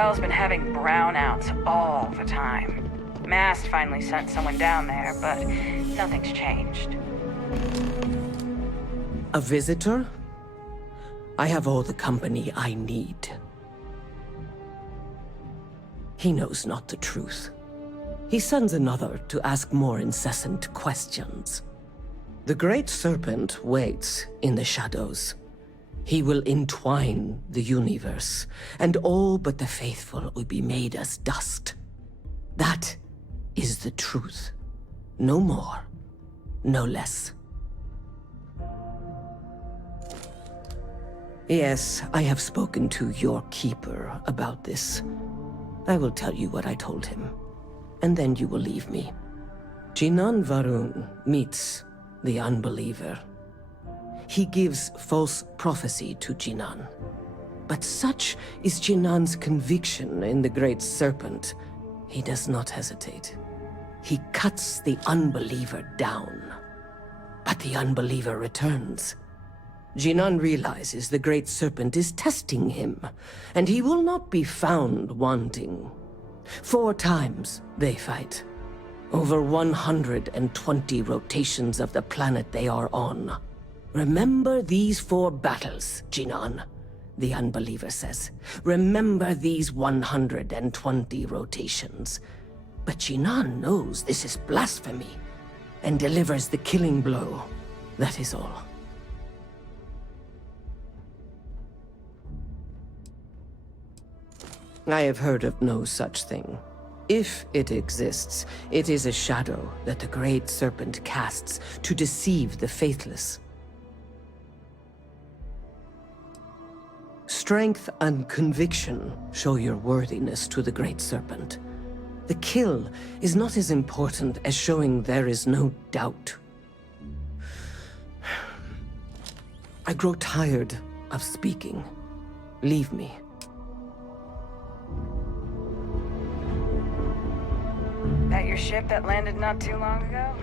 well's been having brownouts all the time. Mast finally sent someone down there, but nothing's changed. A visitor? I have all the company I need. He knows not the truth. He sends another to ask more incessant questions. The Great Serpent waits in the shadows. He will entwine the universe, and all but the faithful will be made as dust. That is the truth. No more, no less. Yes, I have spoken to your keeper about this. I will tell you what I told him, and then you will leave me. Jinan Varun meets the unbeliever. He gives false prophecy to Jinan. But such is Jinan's conviction in the Great Serpent, he does not hesitate. He cuts the unbeliever down. But the unbeliever returns. Jinan realizes the Great Serpent is testing him, and he will not be found wanting. 4 times they fight. Over 120 rotations of the planet they are on. Remember these 4 battles, Jinan, the unbeliever says. Remember these 120 rotations. But Jinan knows this is blasphemy, and delivers the killing blow. That is all. I have heard of no such thing. If it exists, it is a shadow that the Great Serpent casts to deceive the faithless. Strength and conviction show your worthiness to the Great Serpent. The kill is not as important as showing there is no doubt. I grow tired of speaking. Leave me. That your ship that landed not too long ago?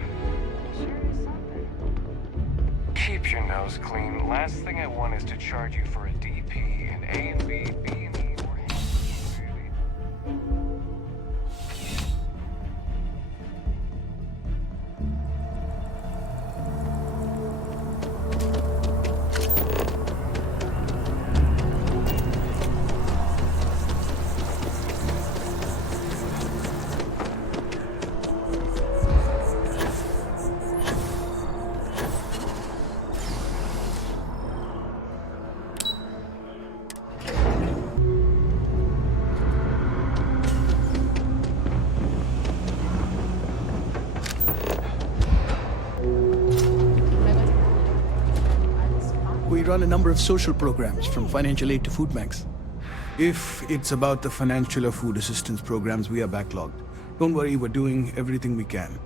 Sure is something. Keep your nose clean. Last thing I want is to charge you for a DP, an A and B, B and E, or really. We run a number of social programs, from financial aid to food banks. If it's about the financial or food assistance programs, we are backlogged. Don't worry, we're doing everything we can.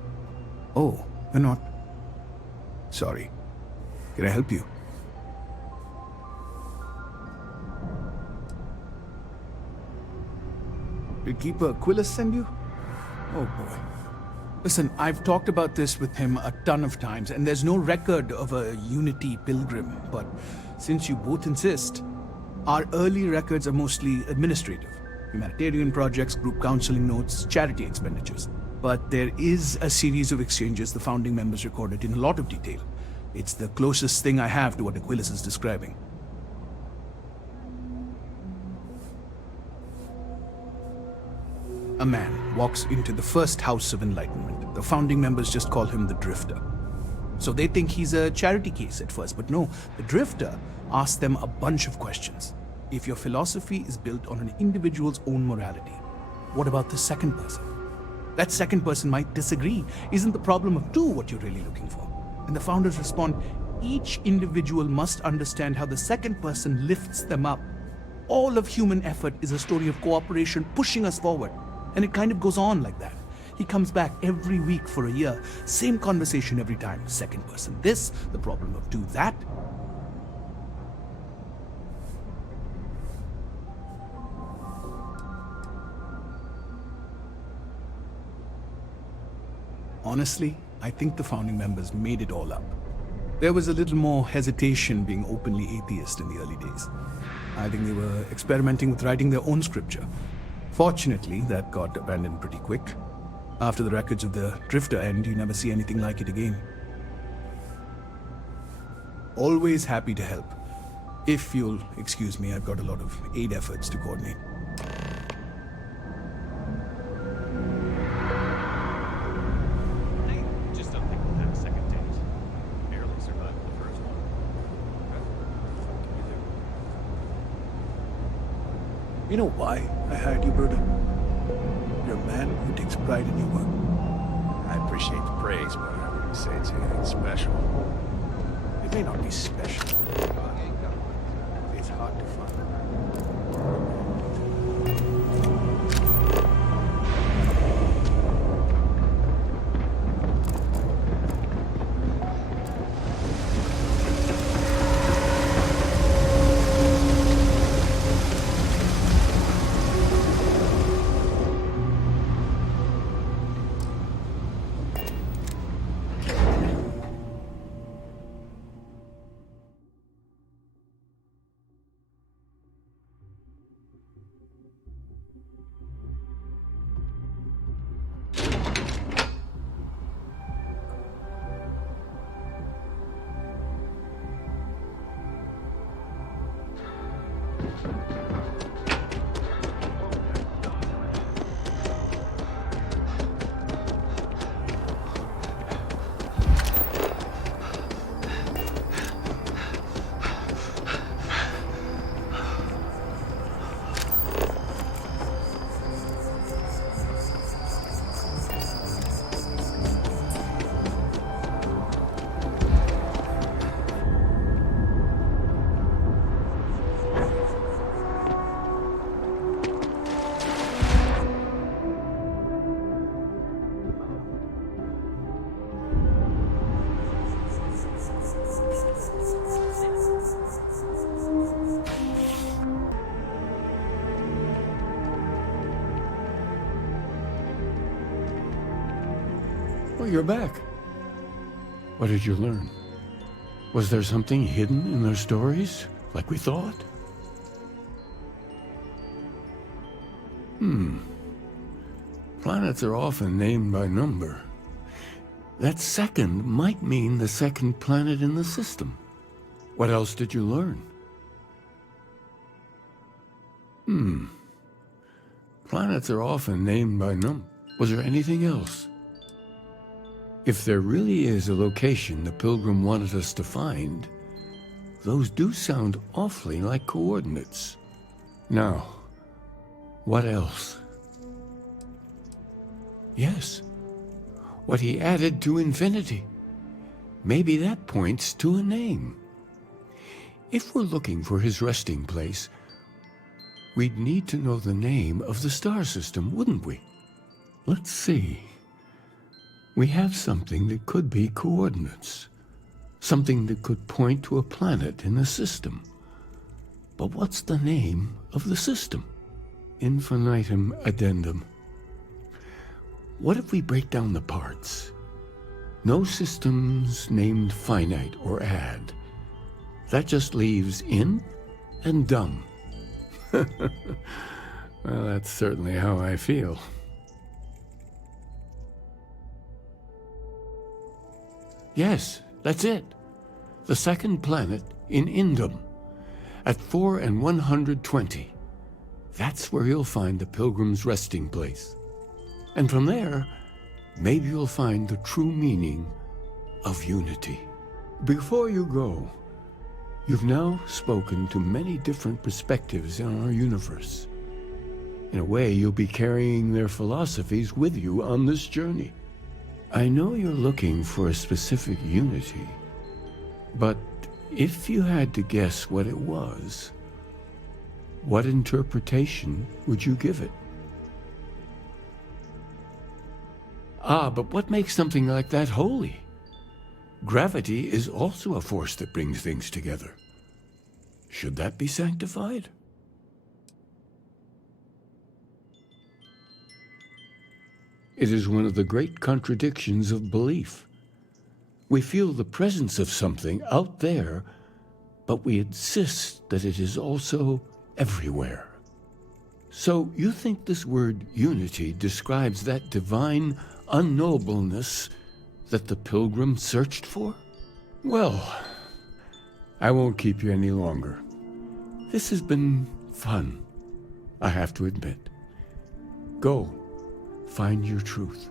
Oh, we're not? Sorry. Can I help you? Did Keeper Aquilus send you? Oh boy. Listen, I've talked about this with him a ton of times, and there's no record of a Unity pilgrim, but since you both insist, our early records are mostly administrative. Humanitarian projects, group counseling notes, charity expenditures. But there is a series of exchanges the founding members recorded in a lot of detail. It's the closest thing I have to what Aquilus is describing. A man walks into the first house of enlightenment. The founding members just call him the Drifter. So they think he's a charity case at first, but no, the Drifter asks them a bunch of questions. If your philosophy is built on an individual's own morality, what about the second person? That second person might disagree. Isn't the problem of 2 what you're really looking for? And the founders respond, each individual must understand how the second person lifts them up. All of human effort is a story of cooperation pushing us forward. And it kind of goes on like that. He comes back every week for a year. Same conversation every time. Second person this, the problem of 2 that. Honestly, I think the founding members made it all up. There was a little more hesitation being openly atheist in the early days. I think they were experimenting with writing their own scripture. Fortunately, that got abandoned pretty quick. After the records of the Drifter end, you never see anything like it again. Always happy to help. If you'll excuse me, I've got a lot of aid efforts to coordinate. I just don't think we'll have a second date. Barely survived the first one. You know why I hired you, Broder? You're a man who takes pride in your work. I appreciate the praise, but I wouldn't say it's anything special. It may not be special, but it's hard to find. Well, you're back. What did you learn? Was there something hidden in their stories, like we thought? Planets are often named by number. That second might mean the second planet in the system. What else did you learn? Planets are often named by number. Was there anything else? If there really is a location the Pilgrim wanted us to find, those do sound awfully like coordinates. Now, what else? Yes, what he added to infinity. Maybe that points to a name. If we're looking for his resting place, we'd need to know the name of the star system, wouldn't we? Let's see. We have something that could be coordinates. Something that could point to a planet in the system. But what's the name of the system? Infinitum addendum. What if we break down the parts? No systems named finite or add. That just leaves in and dum. Well, that's certainly how I feel. Yes, that's it. The second planet in Indum, at 4 and 120. That's where you'll find the Pilgrim's resting place. And from there, maybe you'll find the true meaning of unity. Before you go, you've now spoken to many different perspectives in our universe. In a way, you'll be carrying their philosophies with you on this journey. I know you're looking for a specific unity, but if you had to guess what it was, what interpretation would you give it? But what makes something like that holy? Gravity is also a force that brings things together. Should that be sanctified? It is one of the great contradictions of belief. We feel the presence of something out there, but we insist that it is also everywhere. So you think this word unity describes that divine unknowableness that the pilgrim searched for? Well, I won't keep you any longer. This has been fun, I have to admit. Go, find your truth.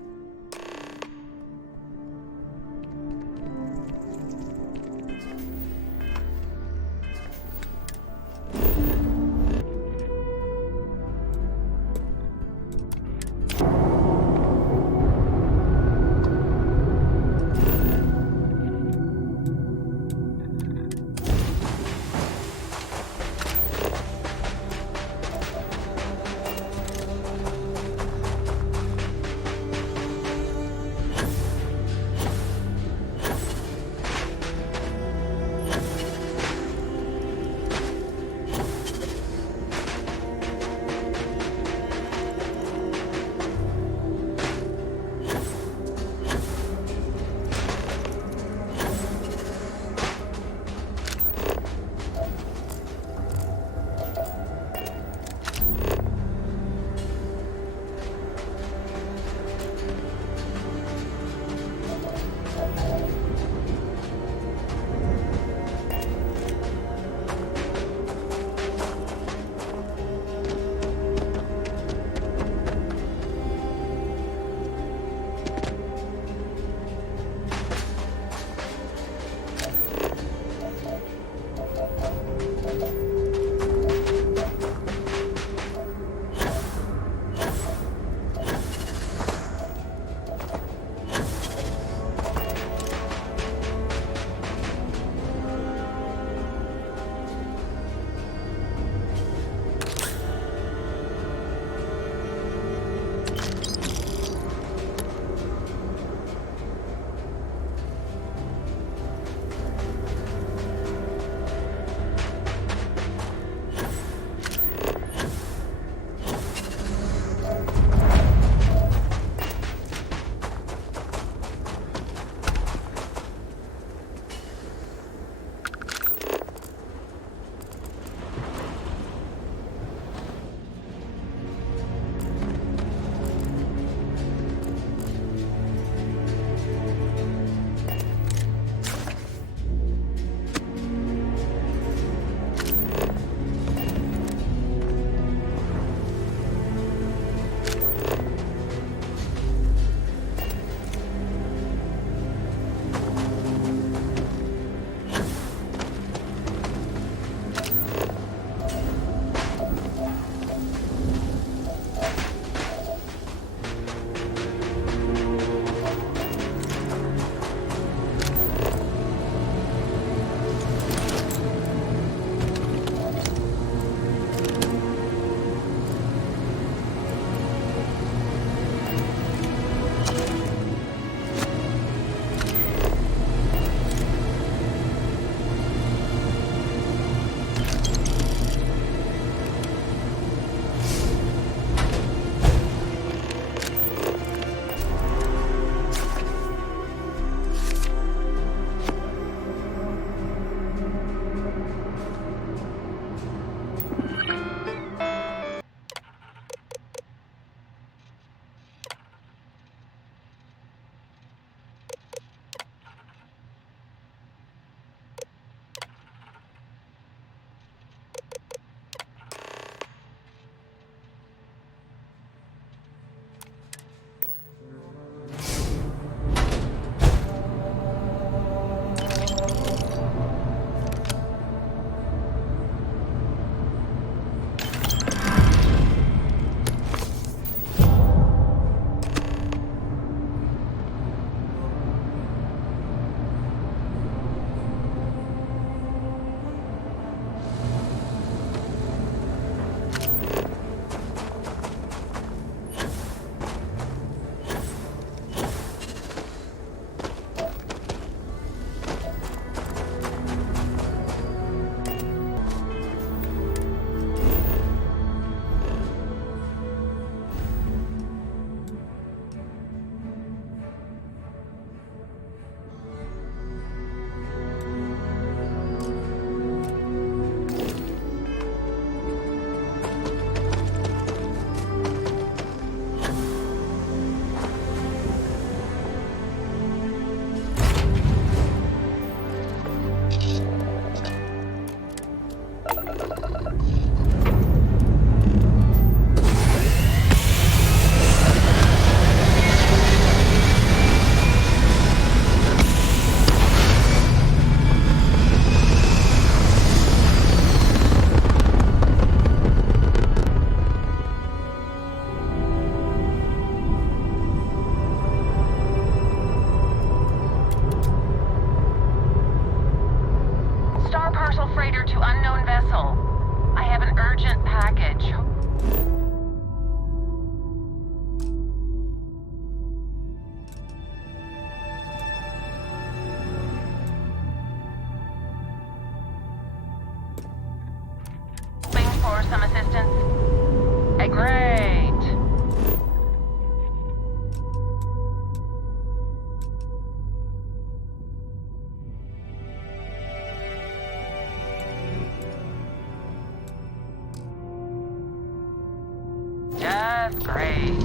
Just great.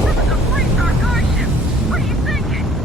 This is a 3-star starship. What are you thinking?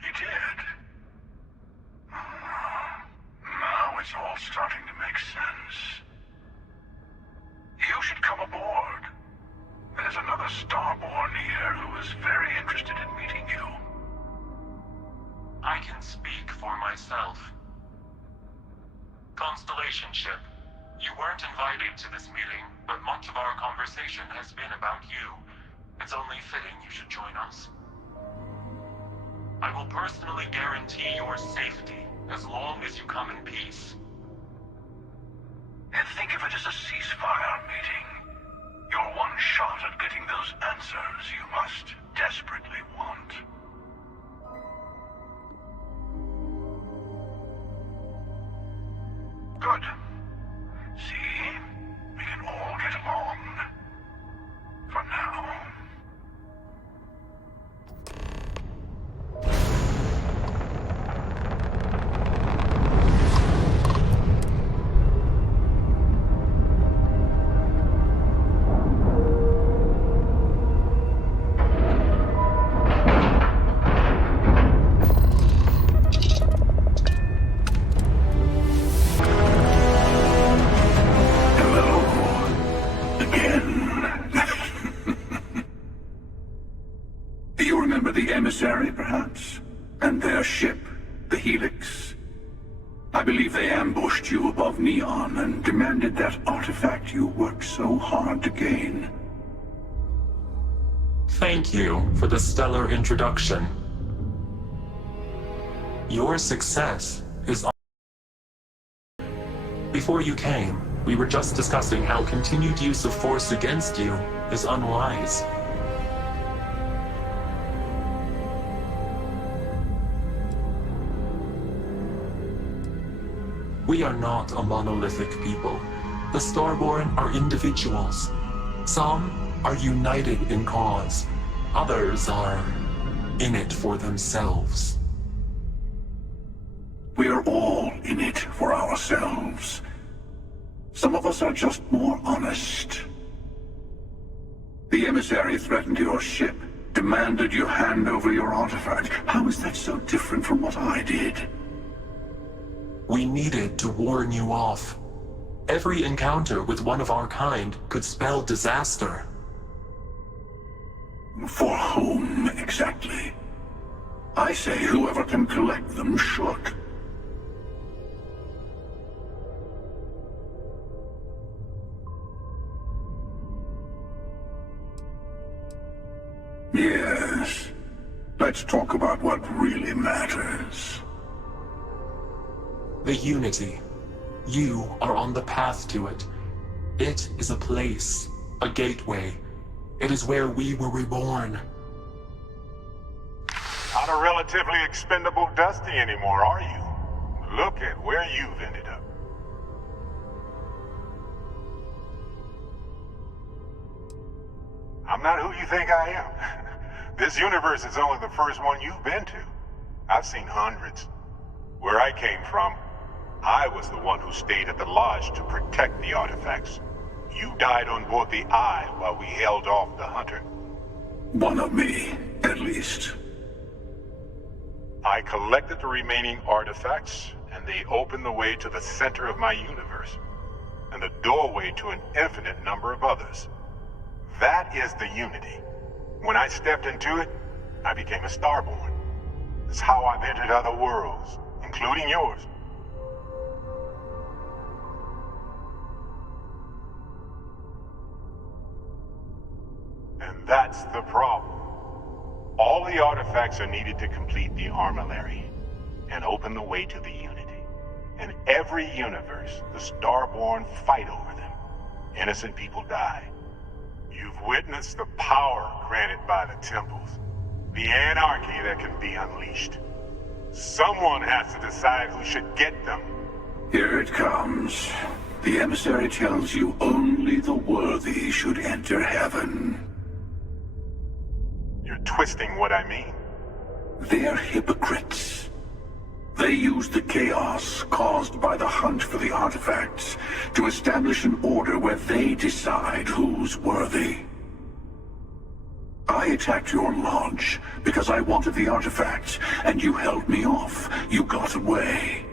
He did. Now it's all starting to make sense. You should come aboard. There's another Starborn here who is very interested in meeting you. I can speak for myself. Constellation ship, you weren't invited to this meeting, but much of our conversation has been about you. It's only fitting you should join us. I will personally guarantee your safety as long as you come in peace. And think of it as a ceasefire meeting. Your one shot at getting those answers you must desperately want. Good. See? We can all get along. For now. Perhaps, and their ship, the Helix. I believe they ambushed you above Neon and demanded that artifact you worked so hard to gain. Thank you for the stellar introduction. Your success is on. Before you came, we were just discussing how continued use of force against you is unwise. We are not a monolithic people. The Starborn are individuals. Some are united in cause. Others are in it for themselves. We are all in it for ourselves. Some of us are just more honest. The emissary threatened your ship, demanded you hand over your artifact. How is that so different from what I did? We needed to warn you off. Every encounter with one of our kind could spell disaster. For whom, exactly? I say whoever can collect them should. Yes. Let's talk about what really matters. The Unity. You are on the path to it. It is a place, a gateway. It is where we were reborn. Not a relatively expendable Dusty anymore, are you? Look at where you've ended up. I'm not who you think I am. This universe is only the first one you've been to. I've seen hundreds. Where I came from, I was the one who stayed at the lodge to protect the artifacts. You died on board the Eye while we held off the Hunter. One of me, at least. I collected the remaining artifacts, and they opened the way to the center of my universe, and the doorway to an infinite number of others. That is the Unity. When I stepped into it, I became a Starborn. It's how I've entered other worlds, including yours. And that's the problem. All the artifacts are needed to complete the armillary and open the way to the Unity. In every universe, the Starborn fight over them. Innocent people die. You've witnessed the power granted by the temples, the anarchy that can be unleashed. Someone has to decide who should get them. Here it comes. The emissary tells you only the worthy should enter heaven. You're twisting what I mean. They're hypocrites. They use the chaos caused by the hunt for the artifacts to establish an order where they decide who's worthy. I attacked your lodge because I wanted the artifact, and you held me off. You got away.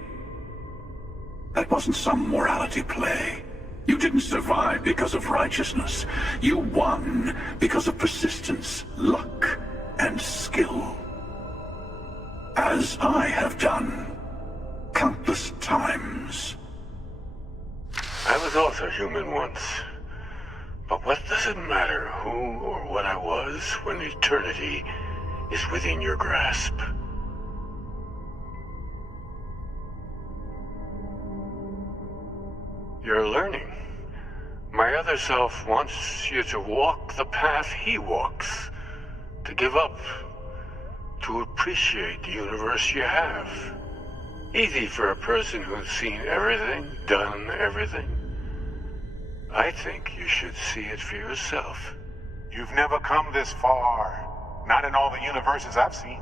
That wasn't some morality play. You didn't survive because of righteousness. You won because of persistence, luck, and skill. As I have done countless times. I was also human once. But what does it matter who or what I was when eternity is within your grasp? You're learning. My other self wants you to walk the path he walks, to give up, to appreciate the universe you have. Easy for a person who's seen everything, done everything. I think you should see it for yourself. You've never come this far. Not in all the universes I've seen.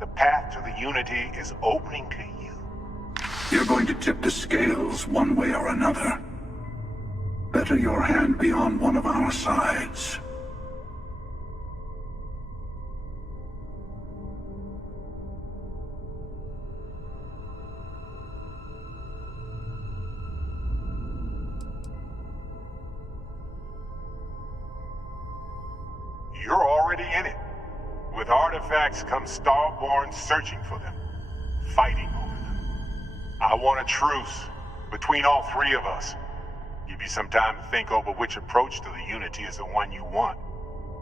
The path to the Unity is opening to you. You're going to tip the scales one way or another. Better your hand be on one of our sides. You're already in it. With artifacts come Starborn searching for them, fighting over them. I want a truce between all three of us. Give you some time to think over which approach to the Unity is the one you want.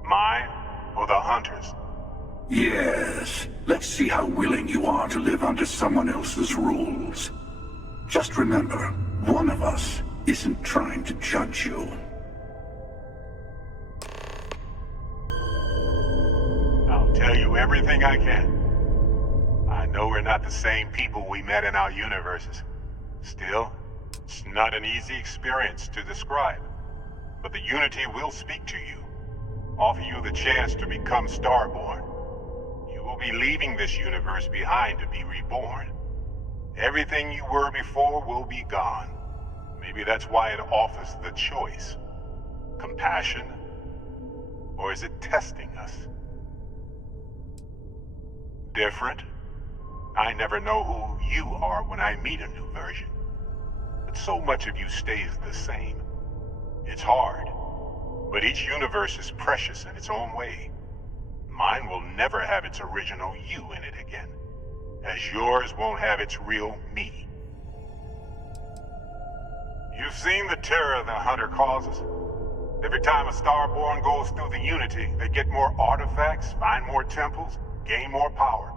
Mine or the Hunters? Yes. Let's see how willing you are to live under someone else's rules. Just remember, one of us isn't trying to judge you. I'll tell you everything I can. I know we're not the same people we met in our universes. Still, it's not an easy experience to describe. But the Unity will speak to you, offer you the chance to become Starborn. You will be leaving this universe behind to be reborn. Everything you were before will be gone. Maybe that's why it offers the choice. Compassion? Or is it testing us? Different? I never know who you are when I meet a new version. But so much of you stays the same. It's hard. But each universe is precious in its own way. Mine will never have its original you in it again. As yours won't have its real me. You've seen the terror the Hunter causes. Every time a Starborn goes through the Unity, they get more artifacts, find more temples, gain more power.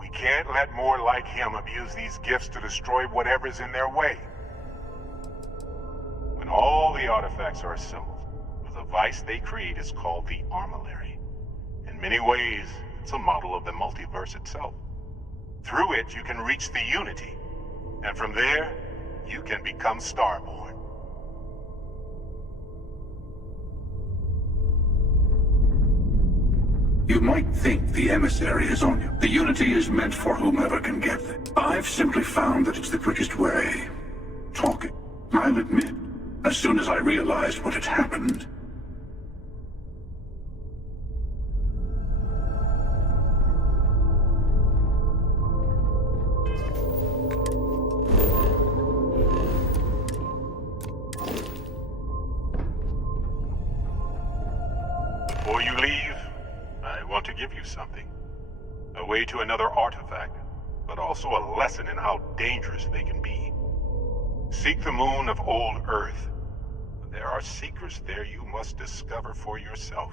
We can't let more like him abuse these gifts to destroy whatever's in their way. When all the artifacts are assembled, the device they create is called the Armillary. In many ways, it's a model of the multiverse itself. Through it, you can reach the Unity, and from there, you can become Starborn. You might think the emissary is on you. The Unity is meant for whomever can get it. I've simply found that it's the quickest way. Talking. I'll admit, as soon as I realized what had happened, Before you leave, I want to give you something. A way to another artifact, but also a lesson in how dangerous they can be. Seek the moon of old Earth. There are secrets there you must discover for yourself.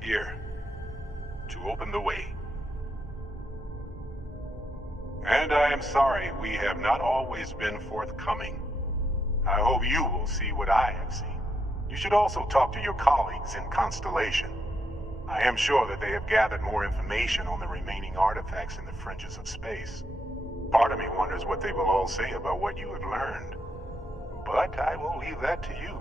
Here, to open the way. And I am sorry we have not always been forthcoming. I hope you will see what I have seen. You should also talk to your colleagues in Constellation. I am sure that they have gathered more information on the remaining artifacts in the fringes of space. Part of me wonders what they will all say about what you have learned. But I will leave that to you.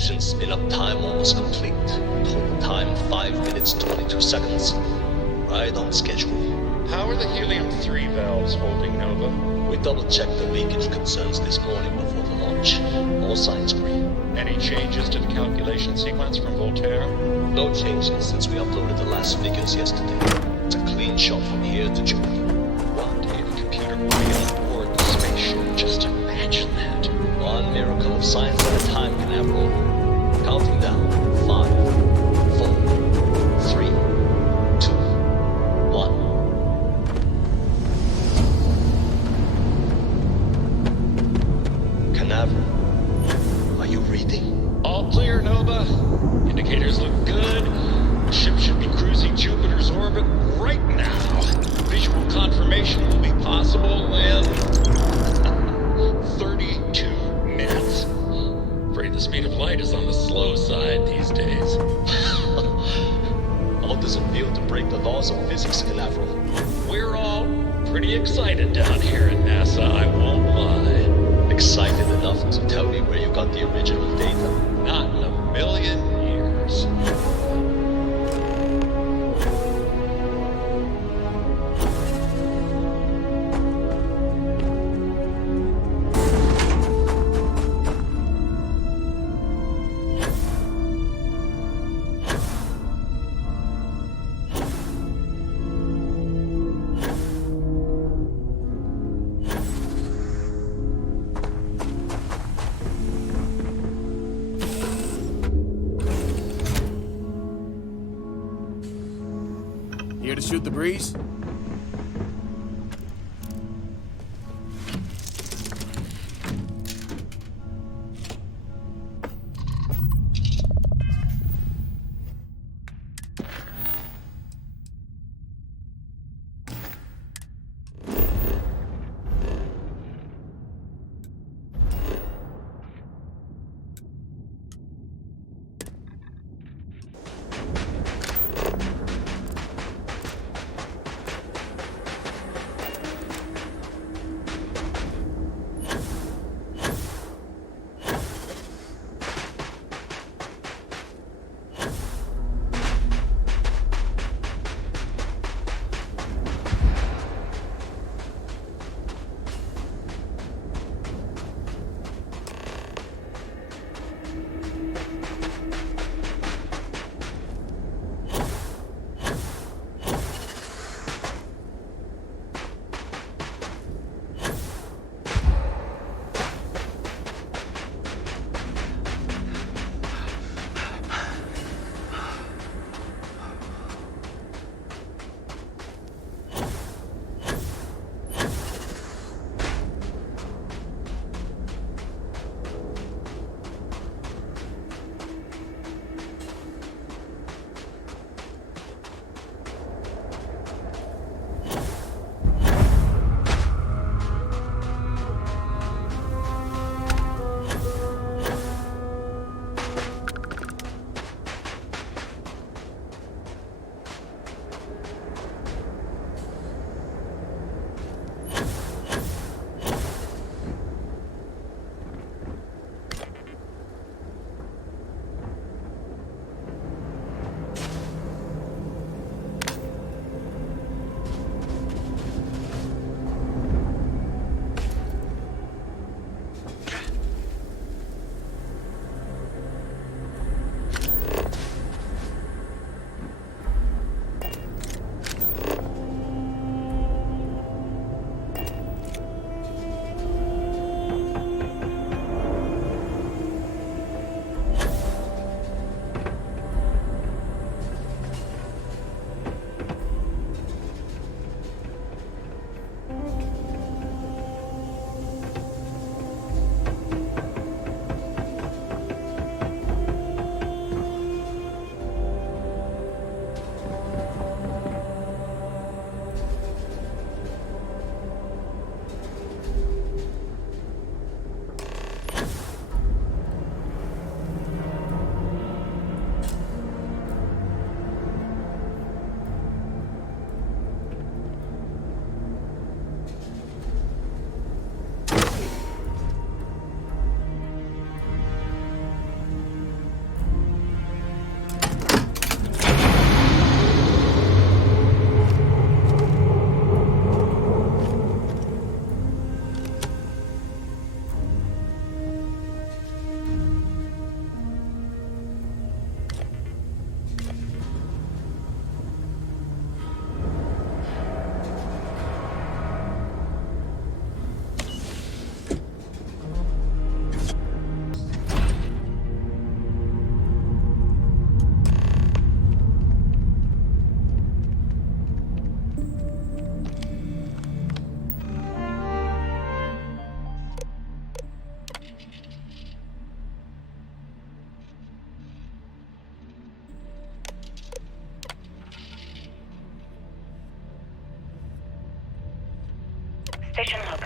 Engine spin-up time almost complete. Total time 5 minutes 22 seconds. Right on schedule. How are the helium-3 valves holding, Nova? We double-checked the leakage concerns this morning before the launch. All signs green. Any changes to the calculation sequence from Voltaire? No changes since we uploaded the last figures yesterday. It's a clean shot from here to Jupiter. One day the computer will be on board the spaceship. Just imagine that. One miracle of science at a time, Canaveral. Counting down. 5, 4, 3, 2, 1. Canaveral, are you reading? All clear, Nova. Indicators look good. The ship should be cruising Jupiter's orbit right now. Visual confirmation will be possible in 32 minutes. Afraid the speed of light is on the slow side these days. How does it feel to break the laws of physics, Canaveral? We're all pretty excited down here at NASA, I won't lie. Excited enough to tell me where you got the original data? Not in a million years. Here to shoot the breeze? Station log.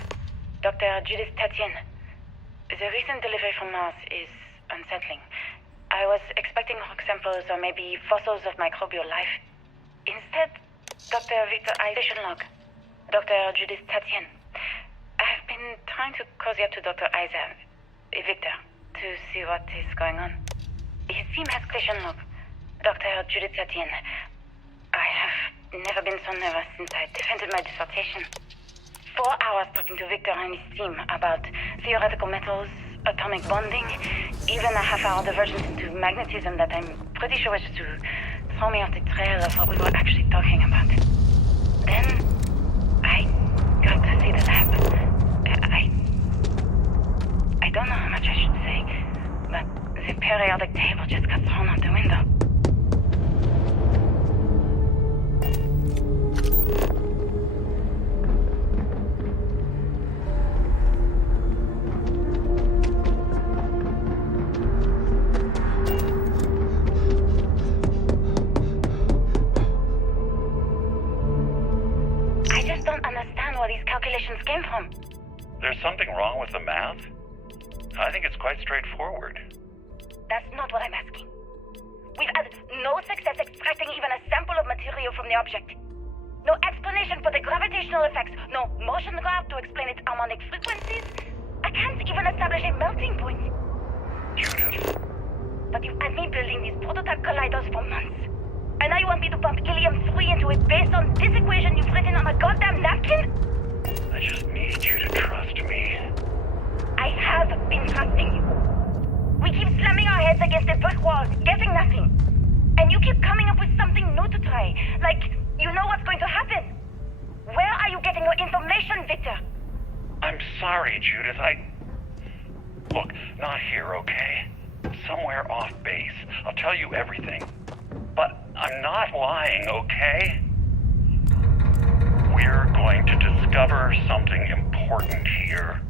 Dr. Judith Tatian. The recent delivery from Mars is unsettling. I was expecting rock samples or maybe fossils of microbial life. Instead, Dr. Victor I. Station log. Dr. Judith Tatian. I've been trying to cozy up to Dr. Victor, to see what is going on. His team has station log. Dr. Judith Tatian. I have never been so nervous since I defended my dissertation. 4 hours talking to Victor and his team about theoretical metals, atomic bonding, even a half-hour divergence into magnetism that I'm pretty sure was to throw me off the trail of what we were actually talking about. Then, I got to see the lab. I don't know how much I should say, but the periodic table just got thrown out the window. Calculations came from. There's something wrong with the math? I think it's quite straightforward. That's not what I'm asking. We've had no success extracting even a sample of material from the object. No explanation for the gravitational effects, no motion graph to explain its harmonic frequencies. I can't even establish a melting point. Judith. But you've had me building these prototype colliders for months. And now you want me to pump helium-3 into it based on this equation you've written on a goddamn napkin? I just need you to trust me. I have been trusting you. We keep slamming our heads against a brick wall, getting nothing. And you keep coming up with something new to try. Like, you know what's going to happen. Where are you getting your information, Victor? I'm sorry, Judith. Look, not here, okay? Somewhere off base. I'll tell you everything. But I'm not lying, okay? We're going to discover something important here.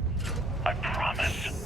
I promise.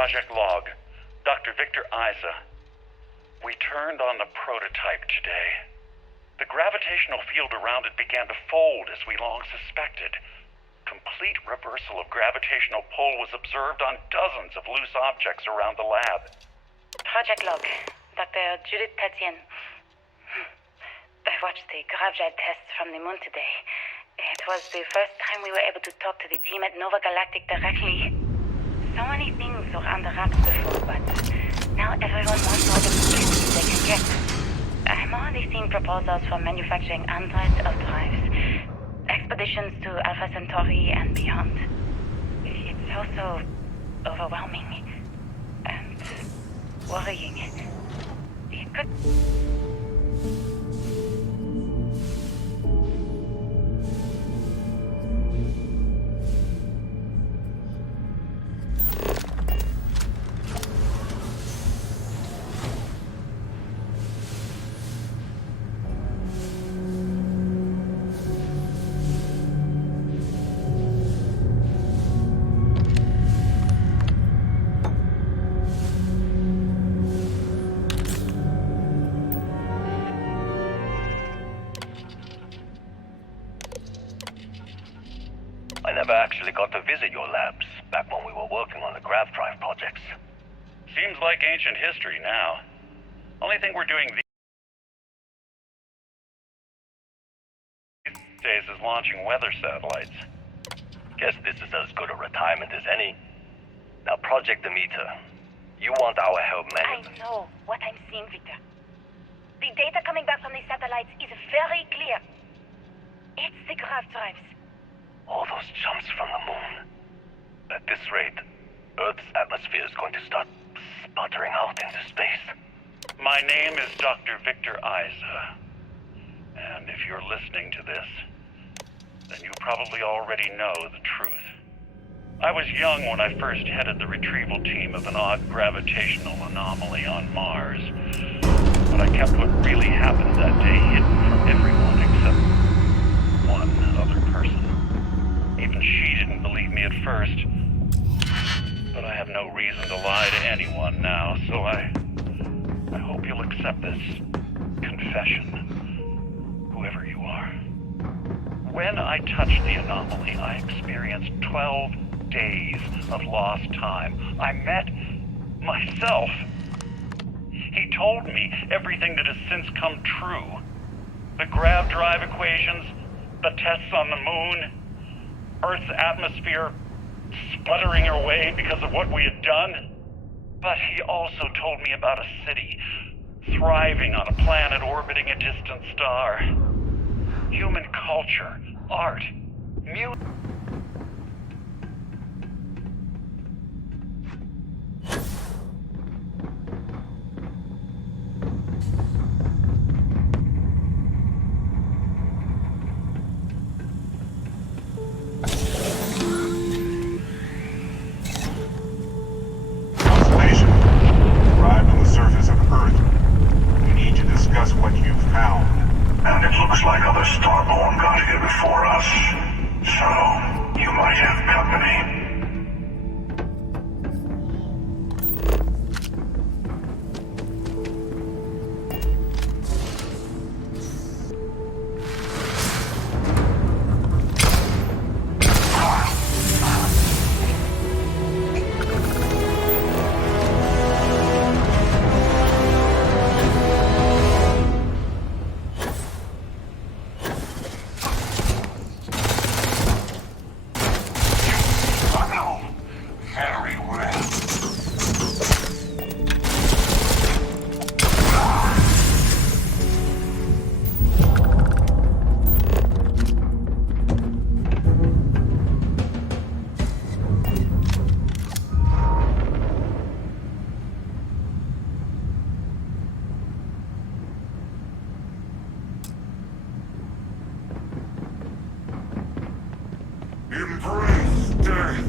Project Log, Dr. Victor Isa. We turned on the prototype today. The gravitational field around it began to fold as we long suspected. Complete reversal of gravitational pull was observed on dozens of loose objects around the lab. Project Log, Dr. Judith Tatian. I watched the gravjive tests from the moon today. It was the first time we were able to talk to the team at Nova Galactic directly. So many things were under wraps before, but now everyone wants all the security they can get. I'm already seeing proposals for manufacturing hundreds of drives. Expeditions to Alpha Centauri and beyond. It's also overwhelming and worrying. It could... I never actually got to visit your labs back when we were working on the grav drive projects. Seems like ancient history now. Only thing we're doing these days is launching weather satellites. Guess this is as good a retirement as any. Now, Project Demeter, you want our help, man? I know what I'm seeing, Victor. The data coming back from the satellites is very clear. It's the grav drives. All those jumps from the moon. At this rate, Earth's atmosphere is going to start sputtering out into space. My name is Dr. Victor Isa. And if you're listening to this, then you probably already know the truth. I was young when I first headed the retrieval team of an odd gravitational anomaly on Mars. But I kept what really happened that day hidden from everyone except one other person. Even she didn't believe me at first. But I have no reason to lie to anyone now, so I hope you'll accept this confession, whoever you are. When I touched the anomaly, I experienced 12 days of lost time. I met myself. He told me everything that has since come true. The grav drive equations, the tests on the moon, Earth's atmosphere sputtering away because of what we had done. But he also told me about a city thriving on a planet orbiting a distant star. Human culture, art, music. What you found. And it looks like other Starborn got here before us. So, you might have company. Embrace death!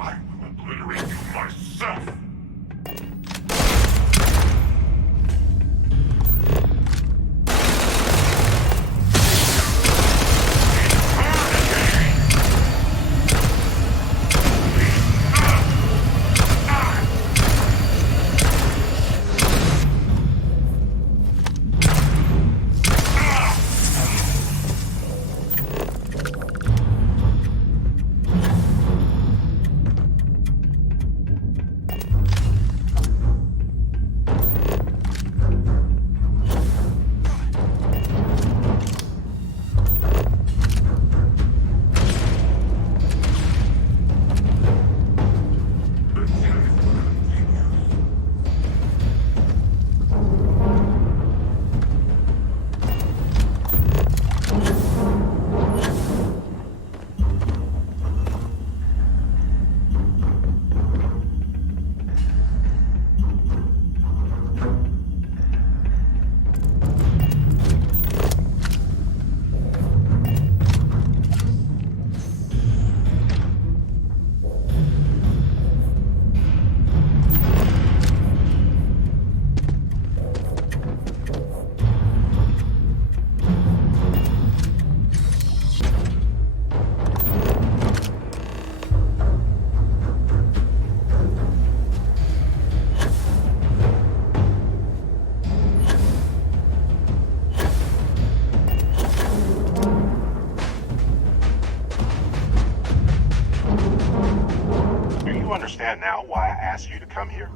I will obliterate you myself! Understand now why I asked you to come here?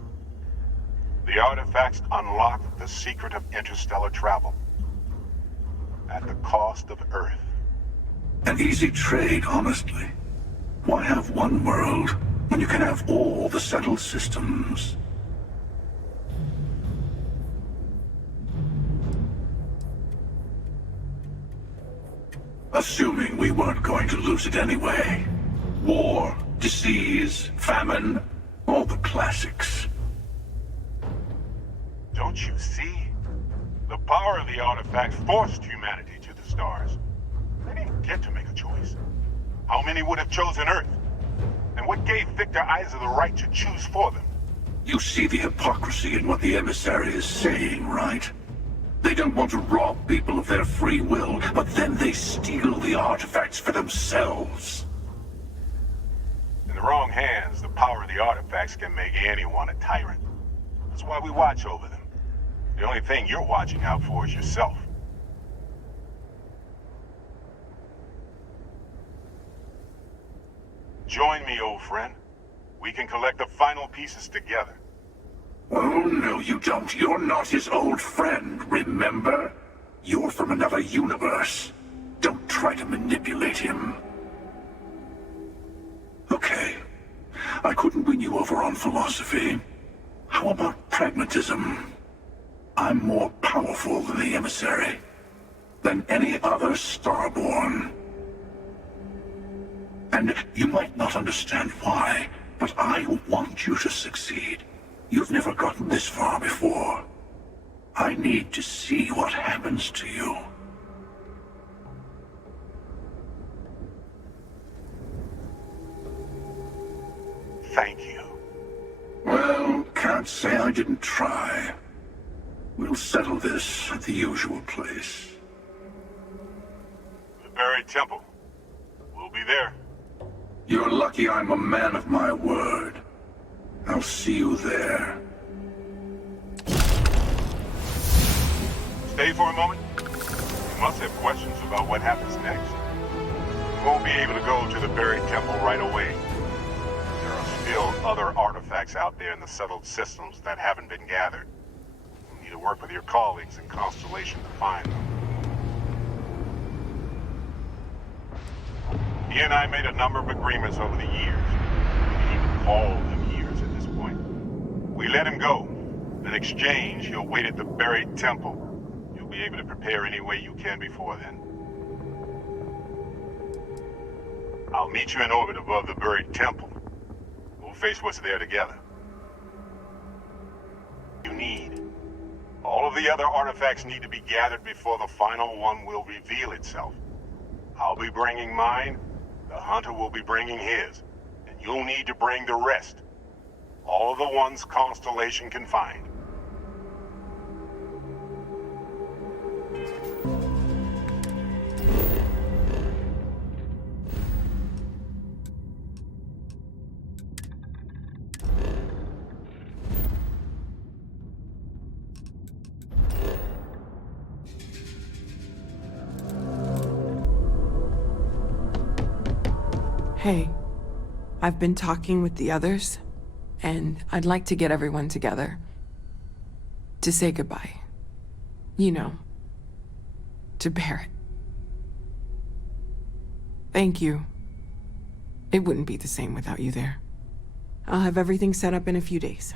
The artifacts unlock the secret of interstellar travel at the cost of Earth. An easy trade, honestly. Why have one world when you can have all the settled systems? Assuming we weren't going to lose it anyway. War, disease, famine, all the classics. Don't you see? The power of the artifacts forced humanity to the stars. They didn't get to make a choice. How many would have chosen Earth? And what gave Victor Isa the right to choose for them? You see the hypocrisy in what the emissary is saying, right? They don't want to rob people of their free will, but then they steal the artifacts for themselves. In the wrong hands, the power of the artifacts can make anyone a tyrant. That's why we watch over them. The only thing you're watching out for is yourself. Join me, old friend. We can collect the final pieces together. Oh, no, you don't. You're not his old friend, remember? You're from another universe. Don't try to manipulate him. Okay. I couldn't win you over on philosophy. How about pragmatism? I'm more powerful than the emissary. Than any other Starborn. And you might not understand why, but I want you to succeed. You've never gotten this far before. I need to see what happens to you. Thank you. Well, can't say I didn't try. We'll settle this at the usual place. The buried temple. We'll be there. You're lucky I'm a man of my word. I'll see you there. Stay for a moment. You must have questions about what happens next. You won't be able to go to the buried temple right away. There are still other artifacts out there in the settled systems that haven't been gathered. You need to work with your colleagues in Constellation to find them. He and I made a number of agreements over the years. We can even call them years at this point. We let him go. In exchange, he'll wait at the buried temple. You'll be able to prepare any way you can before then. I'll meet you in orbit above the buried temple. We'll face what's there together. You need. All of the other artifacts need to be gathered before the final one will reveal itself. I'll be bringing mine. The Hunter will be bringing his. And You'll need to bring the rest. All of the ones Constellation can find. Hey, I've been talking with the others, and I'd like to get everyone together. To say goodbye. You know, to Barrett. Thank you. It wouldn't be the same without you there. I'll have everything set up in a few days.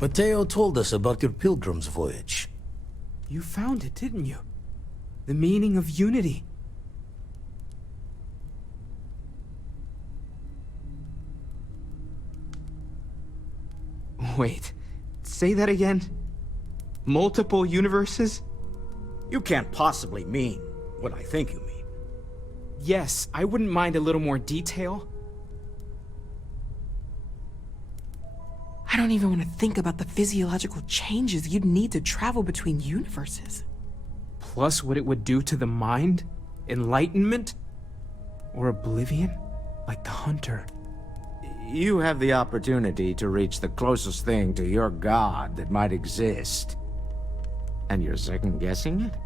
Mateo told us about your pilgrim's voyage. You found it, didn't you? The meaning of unity. Wait, say that again? Multiple universes? You can't possibly mean what I think you mean. Yes, I wouldn't mind a little more detail. I don't even want to think about the physiological changes you'd need to travel between universes. Plus what it would do to the mind? Enlightenment? Or oblivion? Like the Hunter. You have the opportunity to reach the closest thing to your god that might exist. And you're second-guessing it?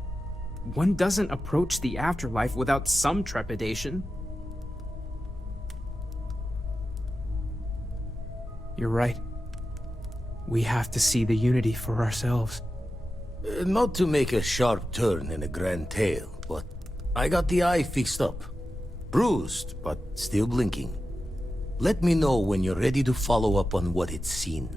One doesn't approach the afterlife without some trepidation. You're right. We have to see the unity for ourselves. Not to make a sharp turn in a grand tale, but I got the eye fixed up. Bruised, but still blinking. Let me know when you're ready to follow up on what it's seen.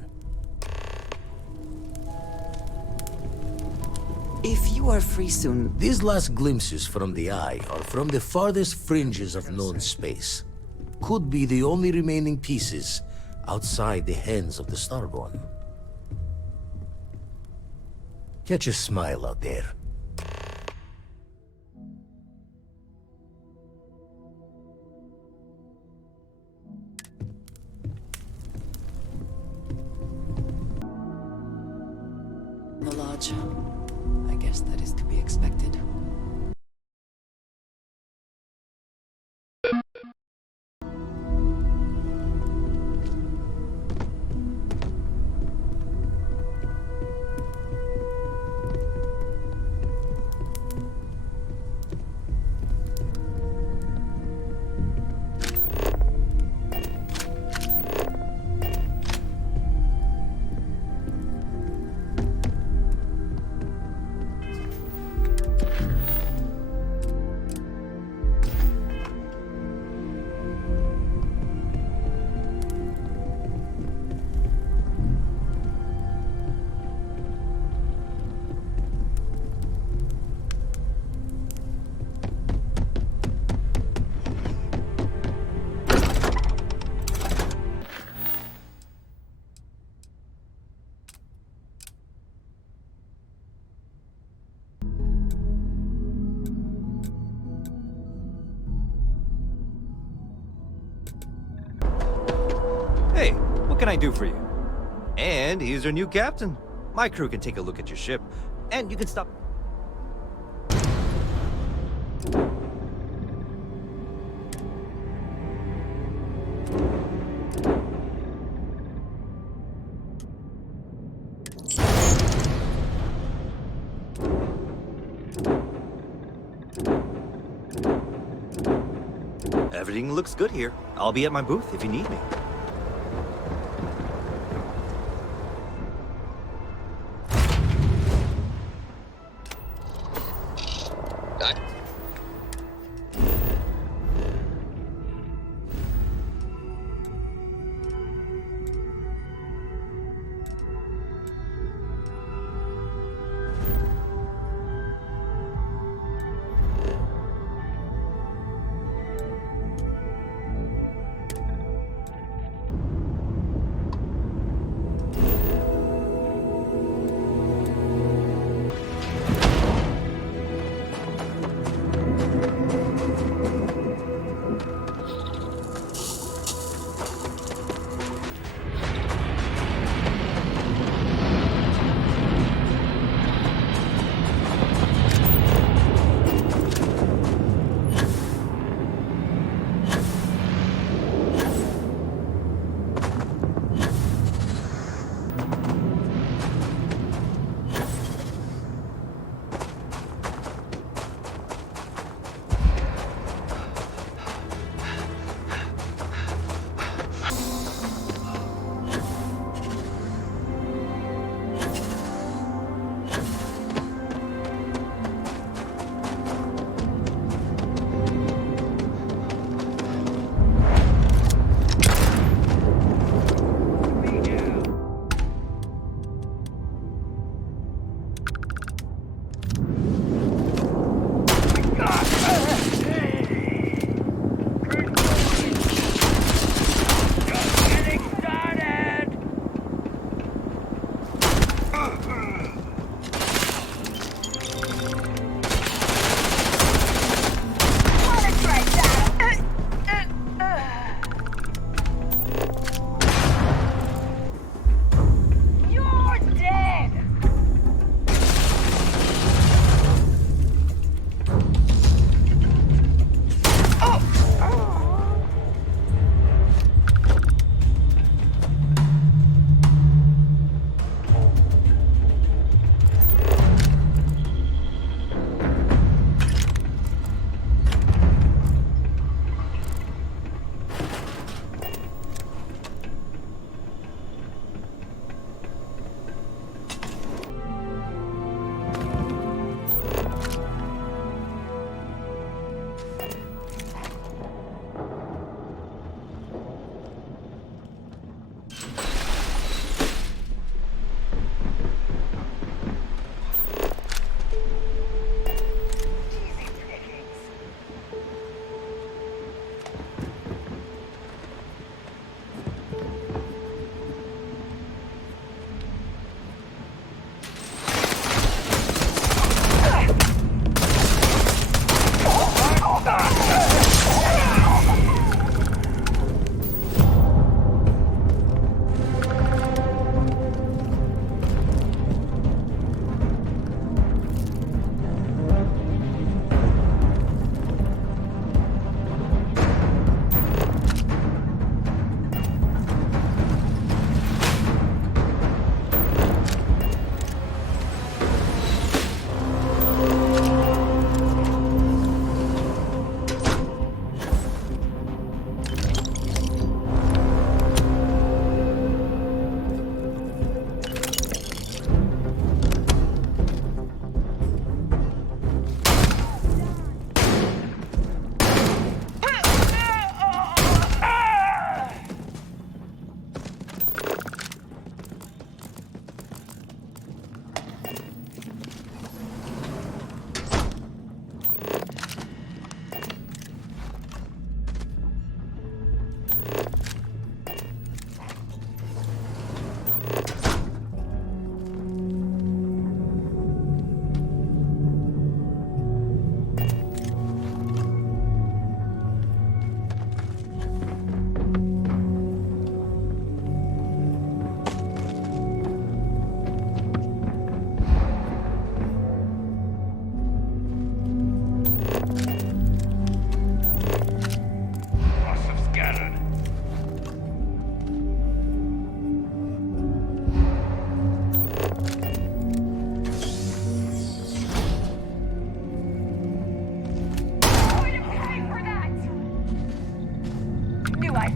If you are free soon... These last glimpses from the eye are from the farthest fringes of known space. Could be the only remaining pieces outside the hands of the Starborn. Catch a smile out there. The lodge. I guess that is to be expected. Hey, what can I do for you? And here's our new captain. My crew can take a look at your ship, and you can stop... Everything looks good here. I'll be at my booth if you need me.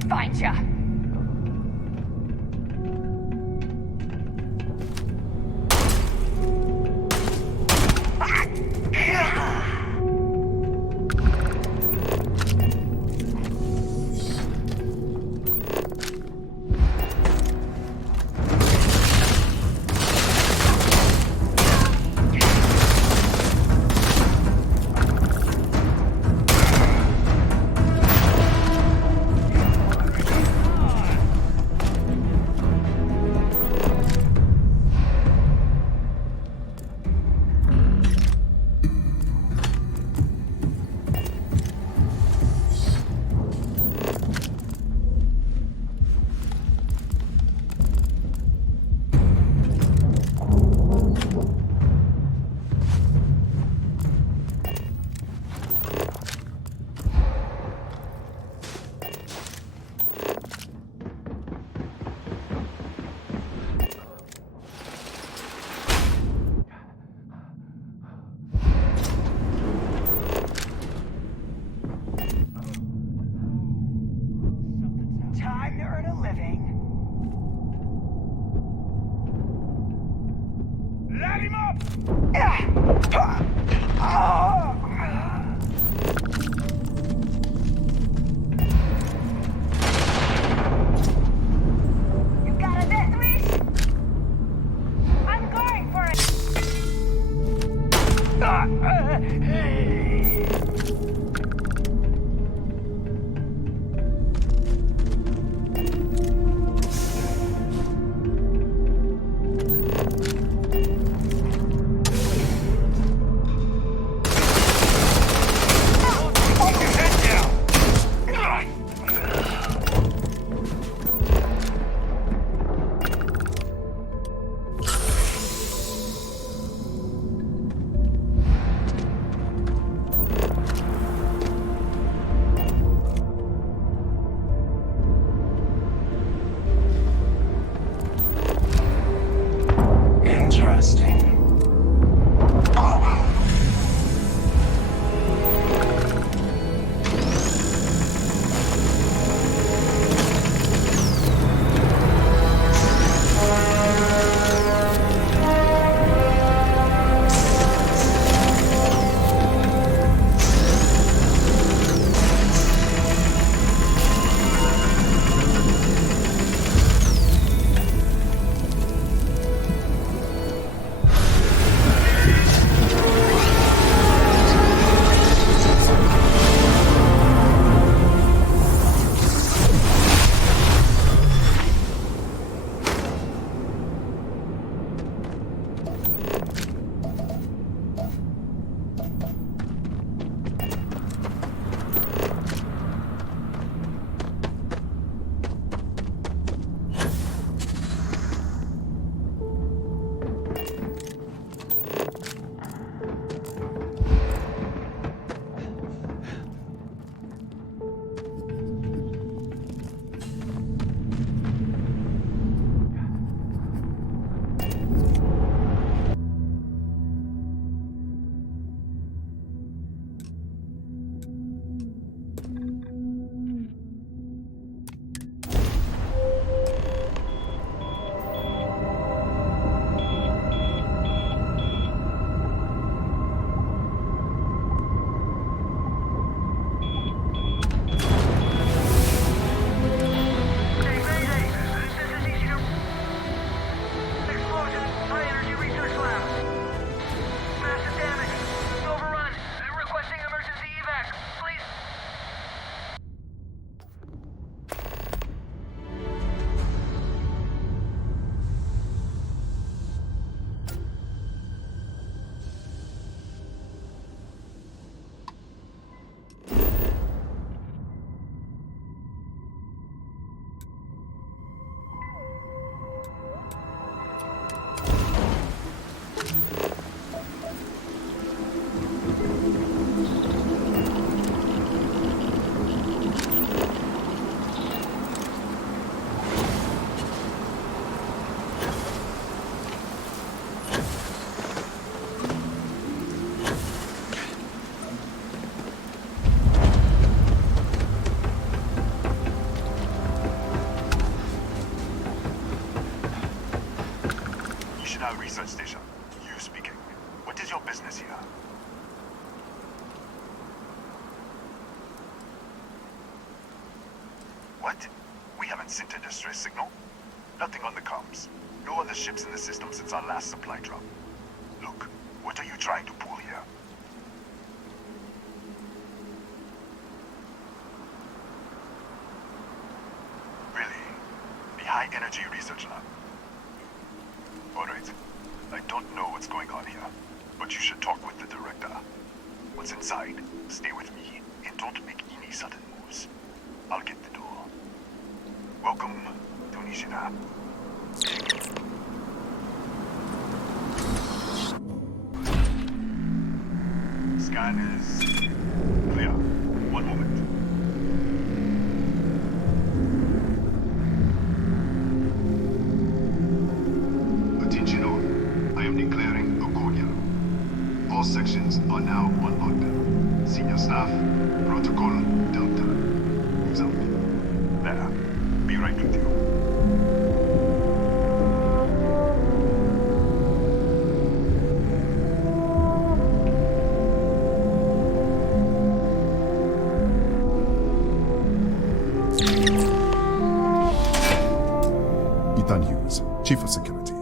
find ya. Time to earn a living. Let him up! You got a death wish? I'm going for it! research station. You speaking. What is your business here? What? We haven't sent a distress signal? Nothing on the comms. No other ships in the system since our last supply drop. Look, what are you trying to pull here? Really? The High Energy Research Lab? Alright. I don't know what's going on here, but you should talk with the director. What's inside, stay with me, and don't make any sudden moves. I'll get the door. Welcome to Nishina. Scan is clear. One moment. Attention all. I am declaring a cordial. All sections are now on lockdown. Senior staff, protocol, Delta. Who's out? There. Be right with you. Ethan Hughes, Chief of Security.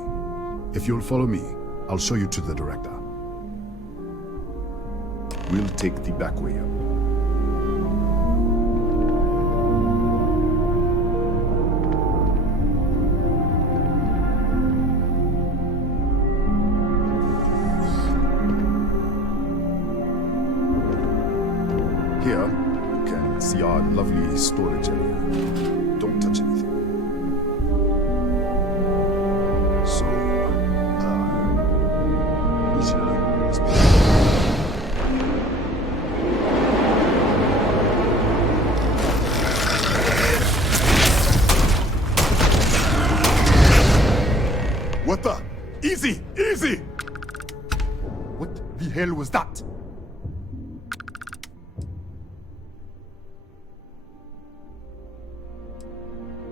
If you'll follow me, I'll show you to the director. We'll take the back way up. Here, you can see our lovely storage area. Don't touch anything. So, what the? Easy! Easy! What the hell was that?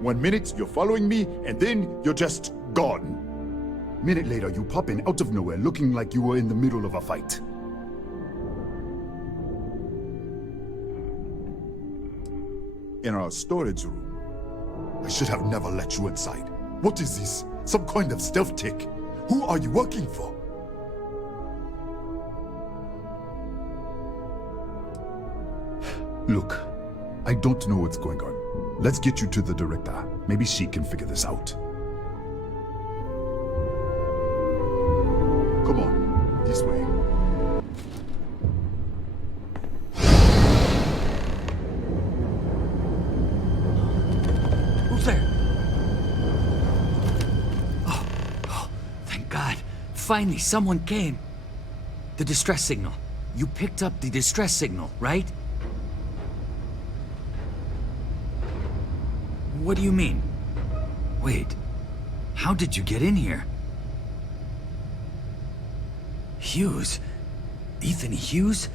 One minute, you're following me, and then you're just gone. Minute later, you pop in out of nowhere looking like you were in the middle of a fight. In our storage room. I should have never let you inside. What is this? Some kind of stealth tick? Who are you working for? Look, I don't know what's going on. Let's get you to the director. Maybe she can figure this out. Come on, this way. Who's there? Oh, thank God. Finally, someone came. The distress signal. You picked up the distress signal, right? What do you mean? Wait, how did you get in here? Hughes? Ethan Hughes?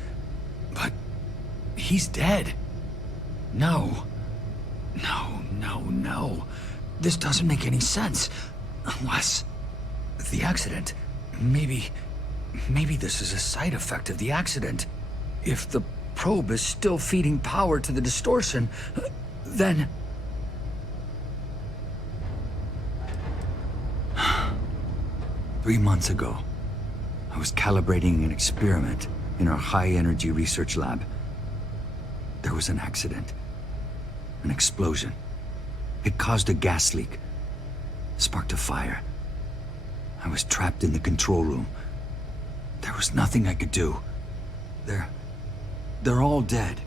But he's dead. No. No. This doesn't make any sense. Unless the accident. Maybe this is a side effect of the accident. If the probe is still feeding power to the distortion, then... 3 months ago, I was calibrating an experiment in our high-energy research lab. There was an accident. An explosion. It caused a gas leak. Sparked a fire. I was trapped in the control room. There was nothing I could do. They're all dead.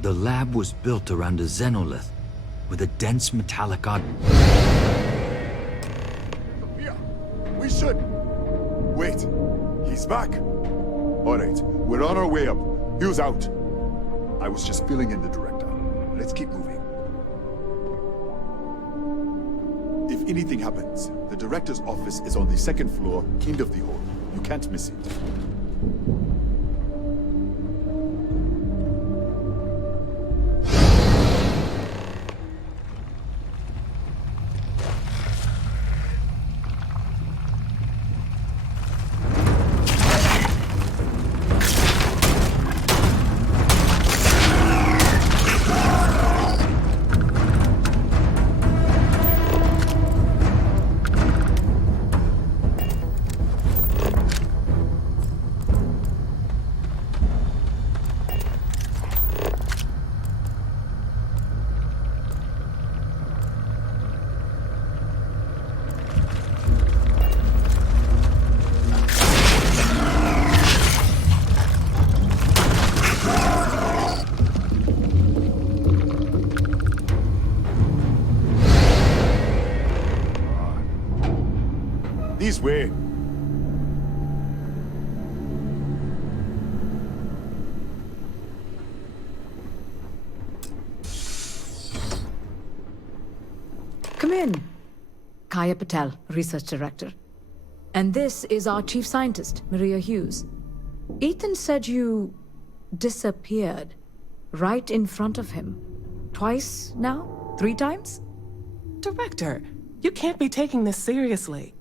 The lab was built around a xenolith with a dense metallic Yeah, we should. Wait, he's back. All right, we're on our way up. Hughes out. I was just filling in the director. Let's keep moving. If anything happens, the director's office is on the second floor, end of the hall. You can't miss it. This way. Come in. Kaya Patel, Research Director. And this is our Chief Scientist, Maria Hughes. Ethan said you disappeared right in front of him. Twice now? 3 times? Director, you can't be taking this seriously.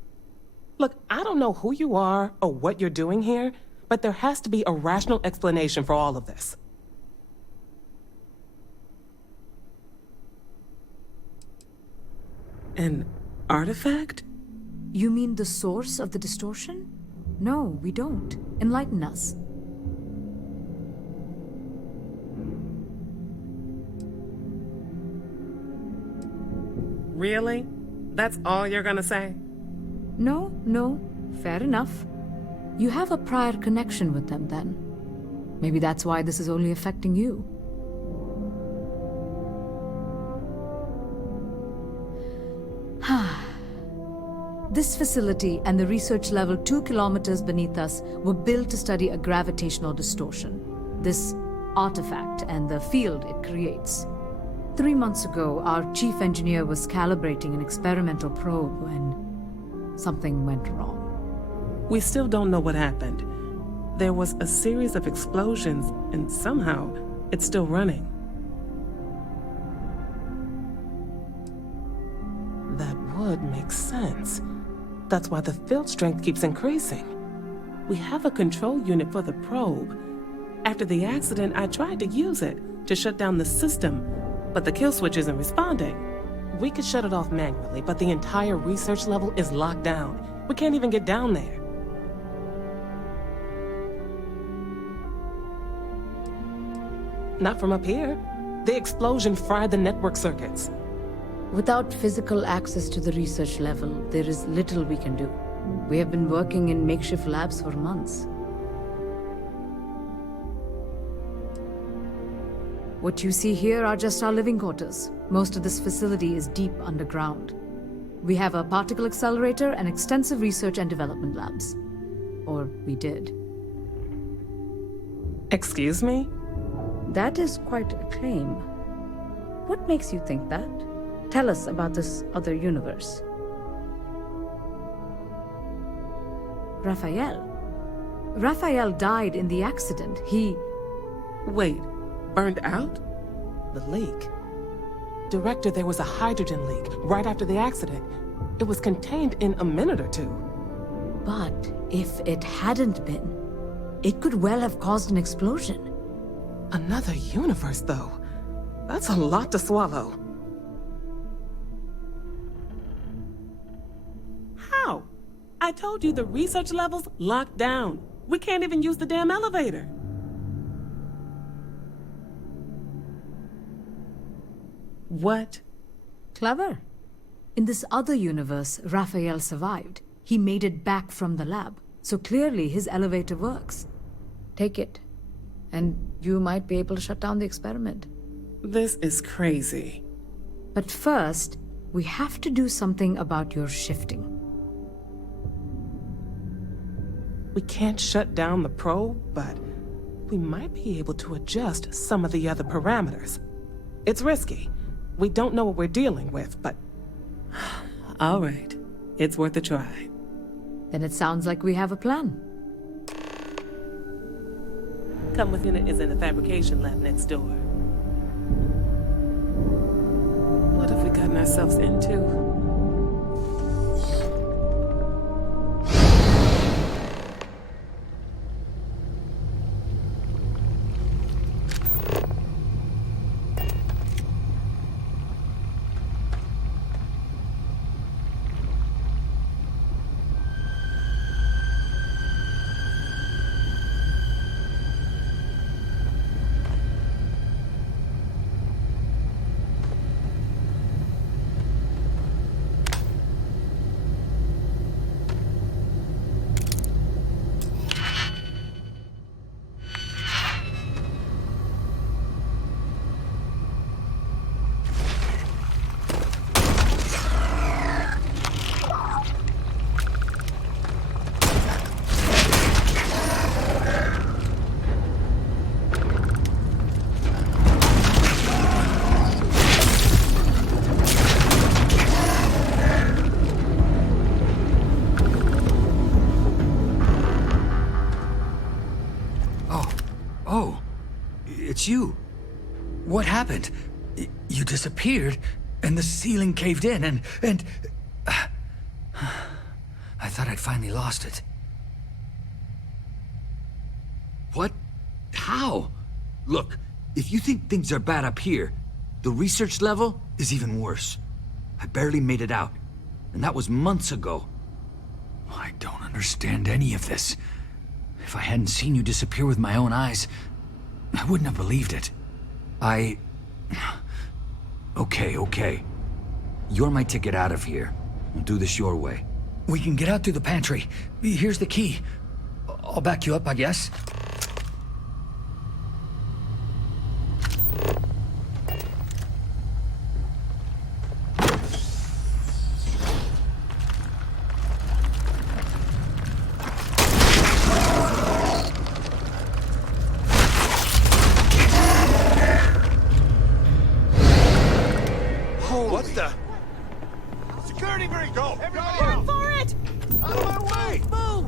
Look, I don't know who you are or what you're doing here, but there has to be a rational explanation for all of this. An artifact? You mean the source of the distortion? No, we don't. Enlighten us. Really? That's all you're gonna say? No. Fair enough. You have a prior connection with them then. Maybe that's why this is only affecting you. This facility and the research level 2 kilometers beneath us were built to study a gravitational distortion. This artifact and the field it creates. 3 months ago, our chief engineer was calibrating an experimental probe when something went wrong. We still don't know what happened. There was a series of explosions, and somehow it's still running. That would make sense. That's why the field strength keeps increasing. We have a control unit for the probe. After the accident, I tried to use it to shut down the system, but the kill switch isn't responding. We could shut it off manually, but the entire research level is locked down. We can't even get down there. Not from up here. The explosion fried the network circuits. Without physical access to the research level, there is little we can do. We have been working in makeshift labs for months. What you see here are just our living quarters. Most of this facility is deep underground. We have a particle accelerator and extensive research and development labs. Or we did. Excuse me? That is quite a claim. What makes you think that? Tell us about this other universe. Raphael died in the accident. He... Wait, burned out? The leak. Director, there was a hydrogen leak right after the accident. It was contained in a minute or 2. But if it hadn't been, it could well have caused an explosion. Another universe, though. That's a lot to swallow. How? I told you the research level's locked down. We can't even use the damn elevator. What? Clever. In this other universe, Raphael survived. He made it back from the lab, so clearly his elevator works. Take it, and you might be able to shut down the experiment. This is crazy. But first, we have to do something about your shifting. We can't shut down the probe, but we might be able to adjust some of the other parameters. It's risky. We don't know what we're dealing with, but... All right. It's worth a try. Then it sounds like we have a plan. Come with unit is in the fabrication lab next door. What have we gotten ourselves into? it's you. What happened? You disappeared, and the ceiling caved in, and... I thought I'd finally lost it. What? How? Look, if you think things are bad up here, the research level is even worse. I barely made it out, and that was months ago. I don't understand any of this. If I hadn't seen you disappear with my own eyes, I wouldn't have believed it. Okay. You're my ticket out of here. We'll do this your way. We can get out through the pantry. Here's the key. I'll back you up, I guess. What the? Security breach! Go! Everybody out! For it! Out of my way! Move!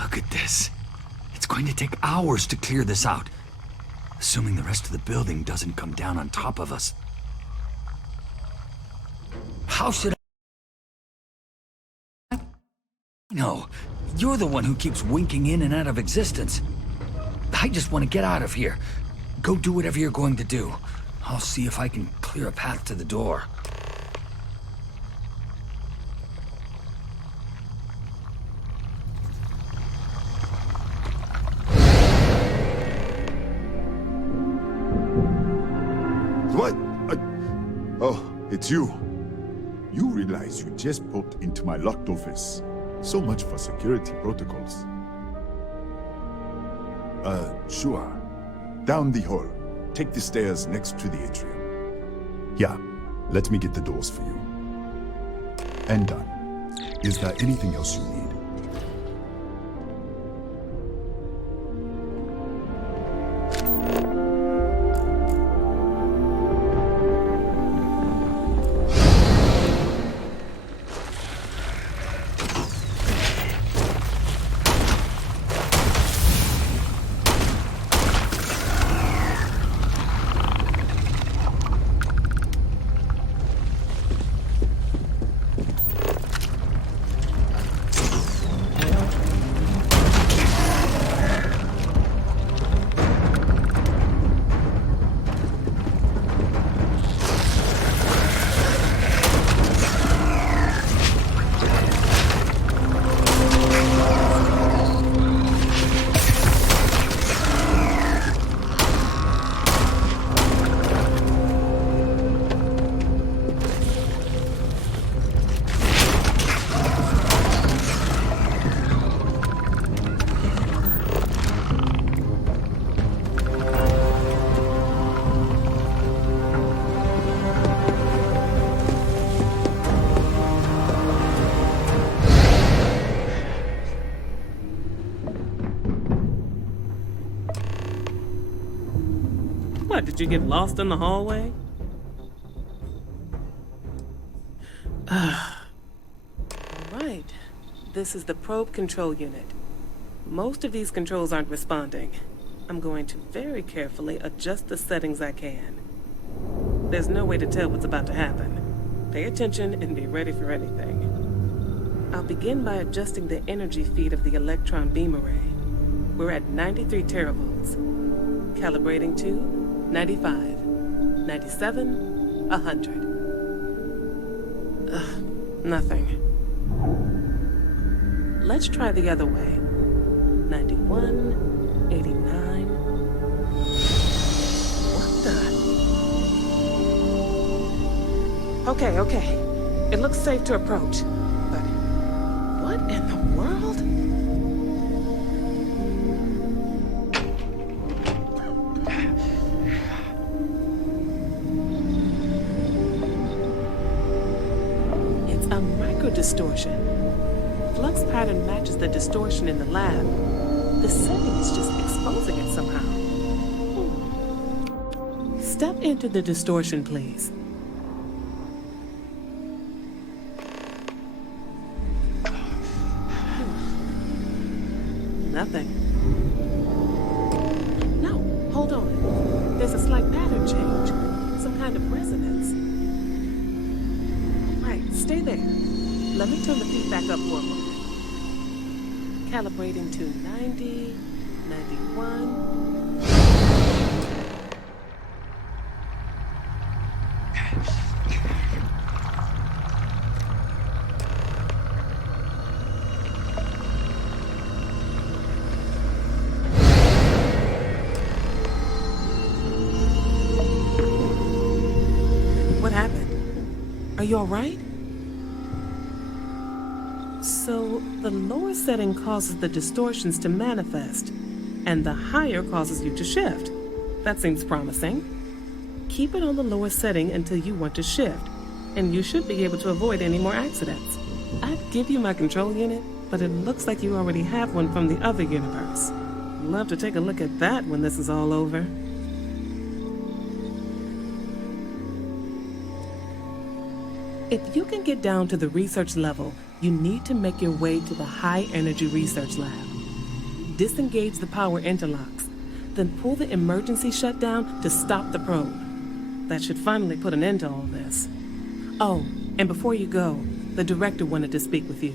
Look at this. It's going to take hours to clear this out. Assuming the rest of the building doesn't come down on top of us. How should I... No, you're the one who keeps winking in and out of existence. I just want to get out of here. Go do whatever you're going to do. I'll see if I can clear a path to the door. What? Oh, it's you. You realize you just popped into my locked office. So much for security protocols. Sure. Down the hall. Take the stairs next to the atrium. Yeah, let me get the doors for you. And done. Is there anything else you need? What, did you get lost in the hallway? Alright, this is the probe control unit. Most of these controls aren't responding. I'm going to very carefully adjust the settings I can. There's no way to tell what's about to happen. Pay attention and be ready for anything. I'll begin by adjusting the energy feed of the electron beam array. We're at 93 teravolts. Calibrating to 95, 97, 100. Nothing. Let's try the other way. 91, 89. What the? Okay. It looks safe to approach. But what in the world? trigger distortion. Flux pattern matches the distortion in the lab. The setting is just exposing it somehow. Step into the distortion, please. Nothing. No, hold on. There's a slight pattern change. Some kind of resonance. Right, stay there. Let me turn the feed back up for a moment. Calibrating to 90, 91. What happened? Are you all right? So, the lower setting causes the distortions to manifest, and the higher causes you to shift. That seems promising. Keep it on the lower setting until you want to shift, and you should be able to avoid any more accidents. I'd give you my control unit, but it looks like you already have one from the other universe. Love to take a look at that when this is all over. If you can get down to the research level, you need to make your way to the high-energy research lab. Disengage the power interlocks, then pull the emergency shutdown to stop the probe. That should finally put an end to all this. Oh, and before you go, the director wanted to speak with you.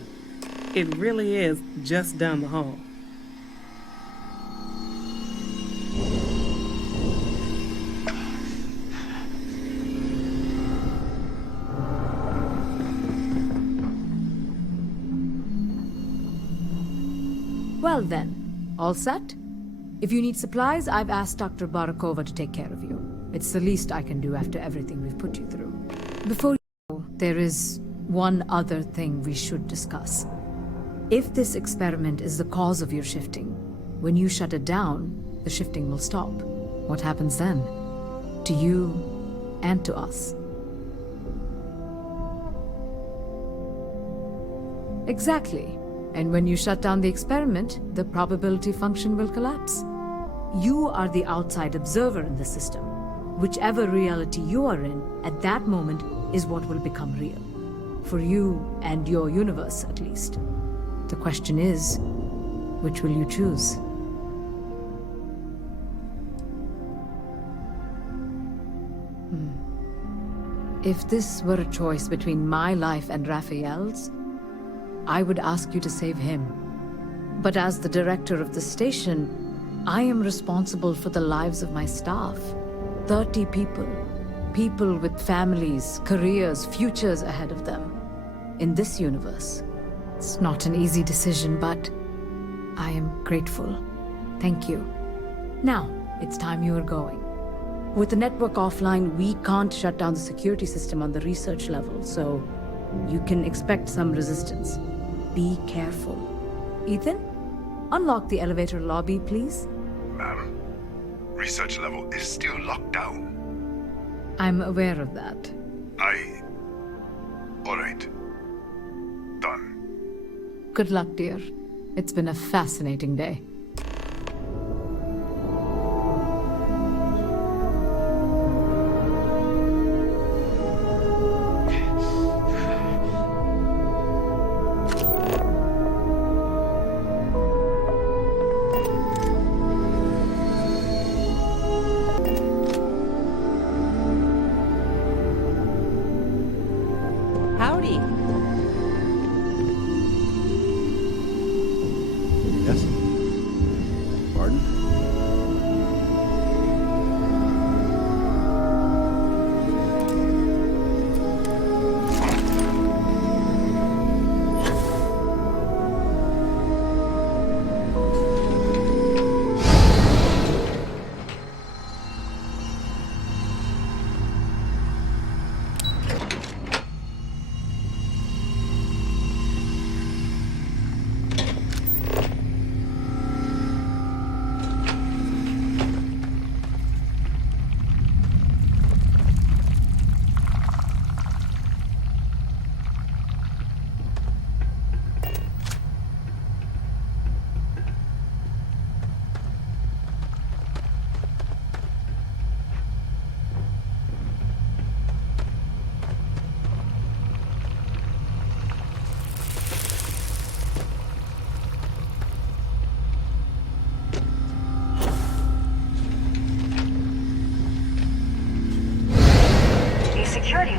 It really is just down the hall. Well then, all set? If you need supplies, I've asked Dr. Barakova to take care of you. It's the least I can do after everything we've put you through. Before you go, there is one other thing we should discuss. If this experiment is the cause of your shifting, when you shut it down, the shifting will stop. What happens then? To you and to us. Exactly. And when you shut down the experiment, the probability function will collapse. You are the outside observer in the system. Whichever reality you are in, at that moment, is what will become real. For you and your universe, at least. The question is, which will you choose? If this were a choice between my life and Raphael's, I would ask you to save him. But as the director of the station, I am responsible for the lives of my staff. 30 people. People with families, careers, futures ahead of them. In this universe. It's not an easy decision, but I am grateful. Thank you. Now, it's time you are going. With the network offline, we can't shut down the security system on the research level, so you can expect some resistance. Be careful. Ethan, unlock the elevator lobby, please. Ma'am, research level is still locked down. I'm aware of that. All right. Done. Good luck, dear. It's been a fascinating day. Howdy. Yes? Pardon?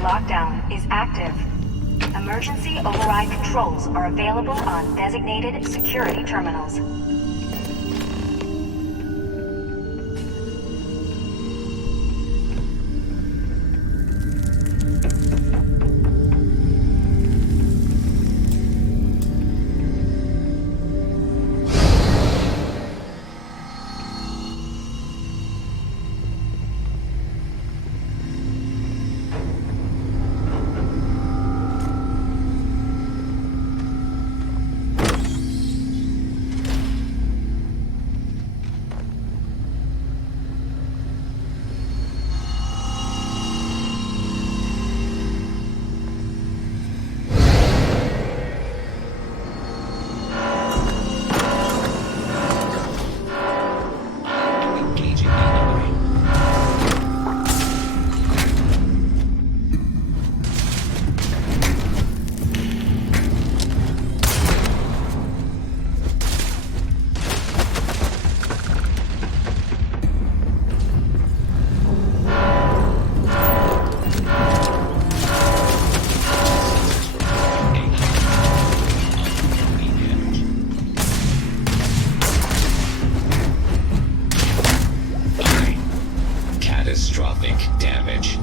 lockdown is active. Emergency override controls are available on designated security terminals. Catastrophic damage.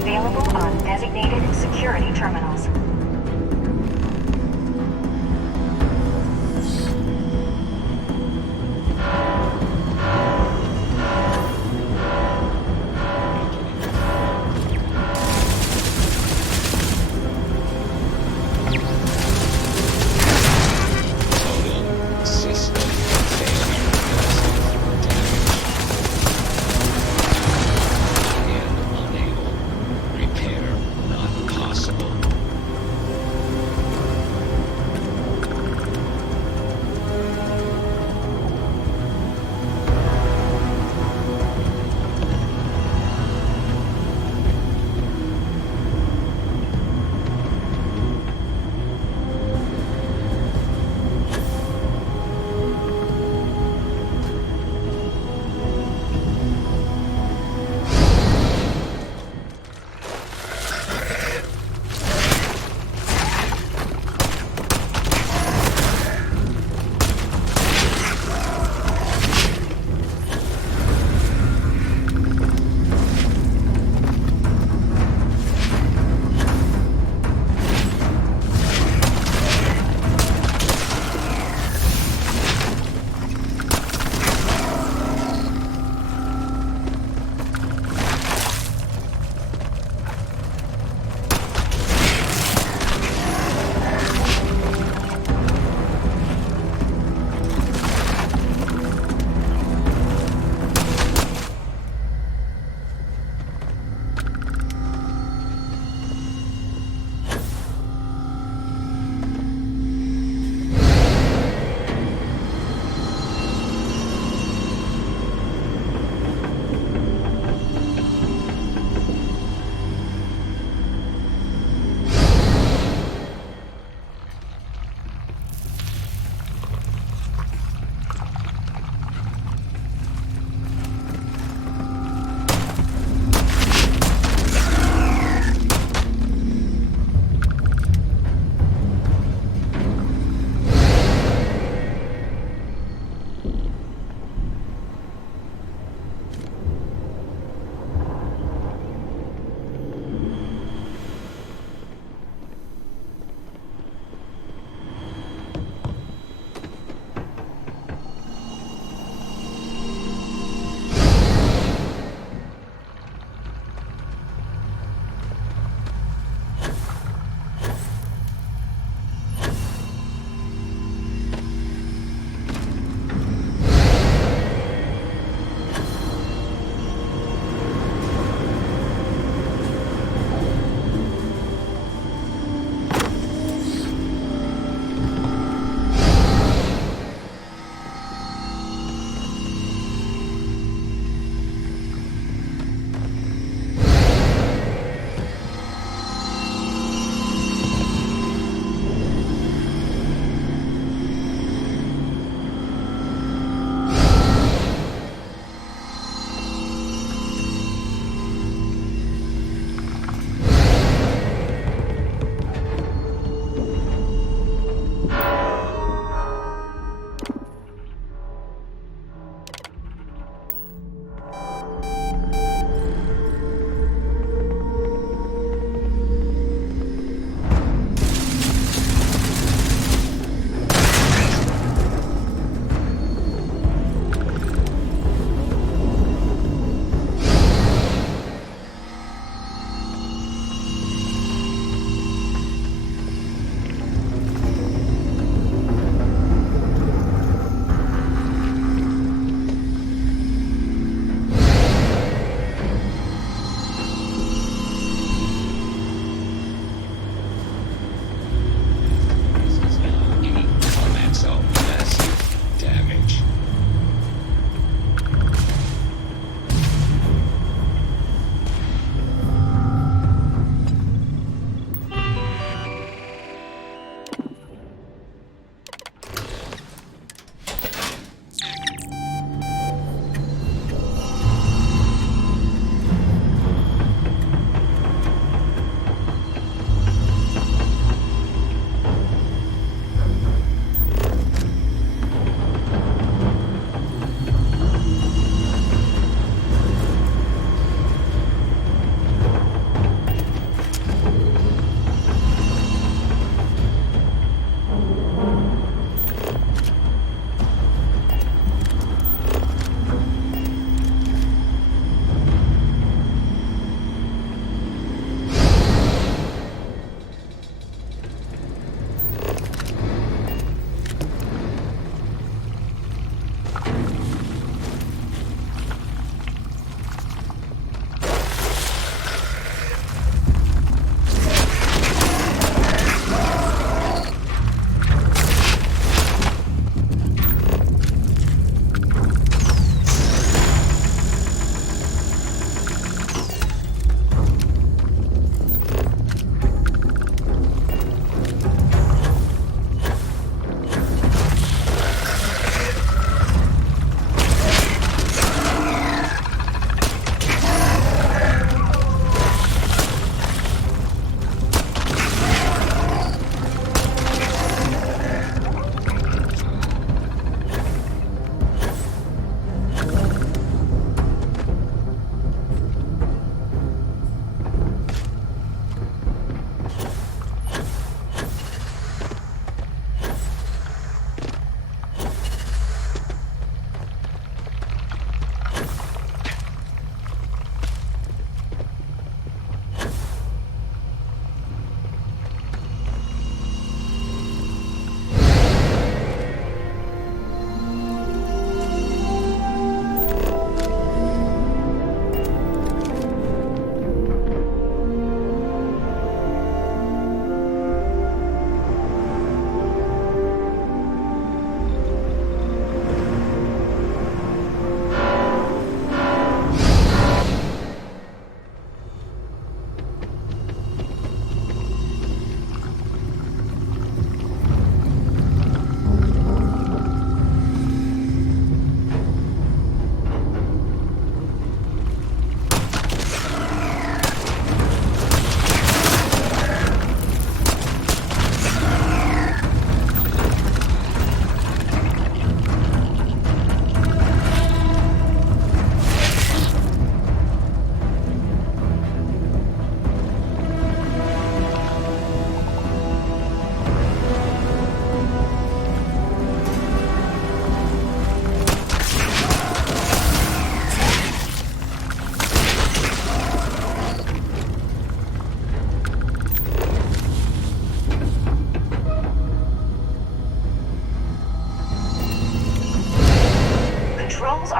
Available on designated security terminals.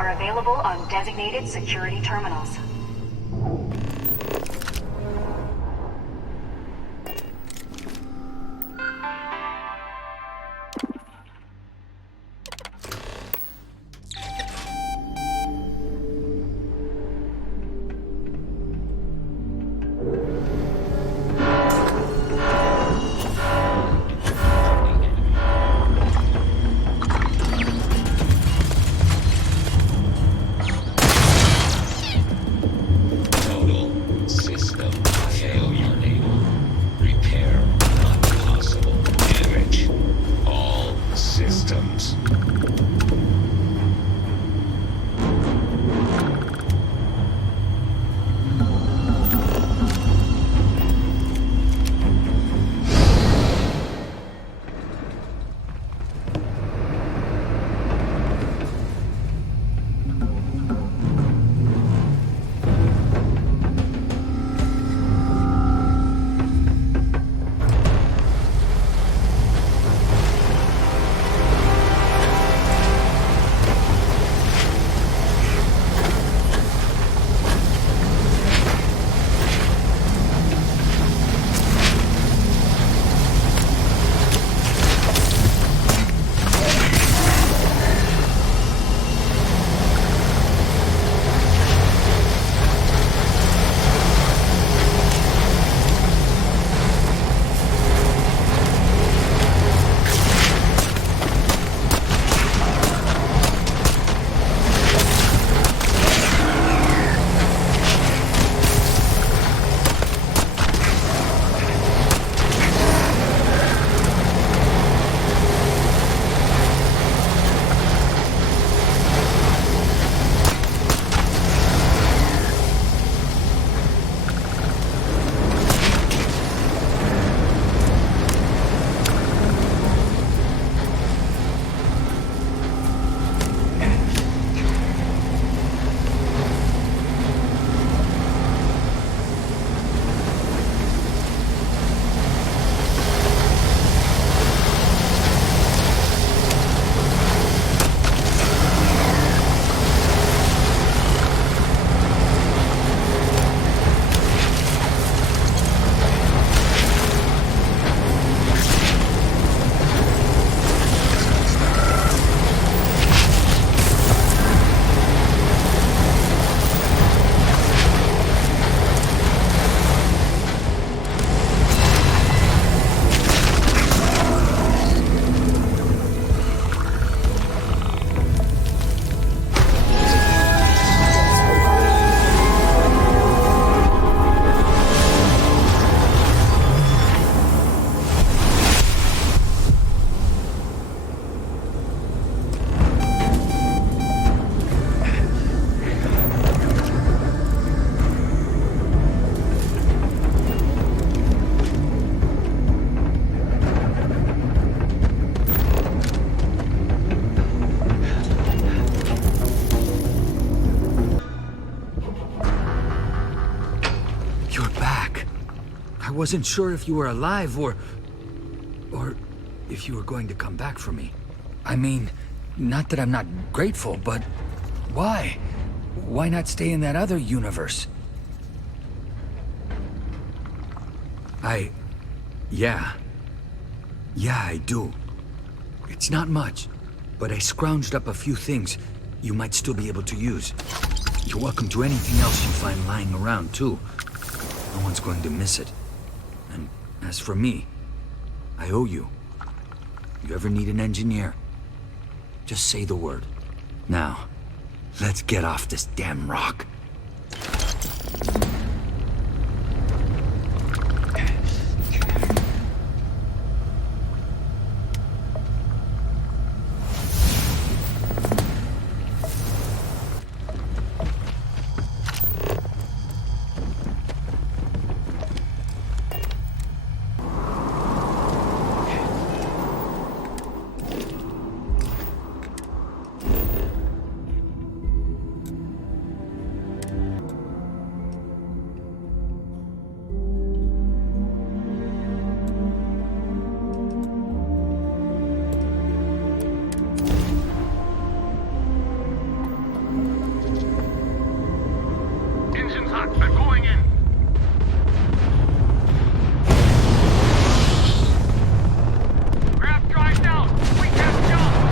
are available on designated security terminals. I wasn't sure if you were alive or if you were going to come back for me. I mean, not that I'm not grateful, but why? Why not stay in that other universe? Yeah, I do. It's not much, but I scrounged up a few things you might still be able to use. You're welcome to anything else you find lying around, too. No one's going to miss it. And as for me, I owe you. You ever need an engineer, just say the word. Now, let's get off this damn rock. hot. I'm going in. Grab drive down. We can't jump.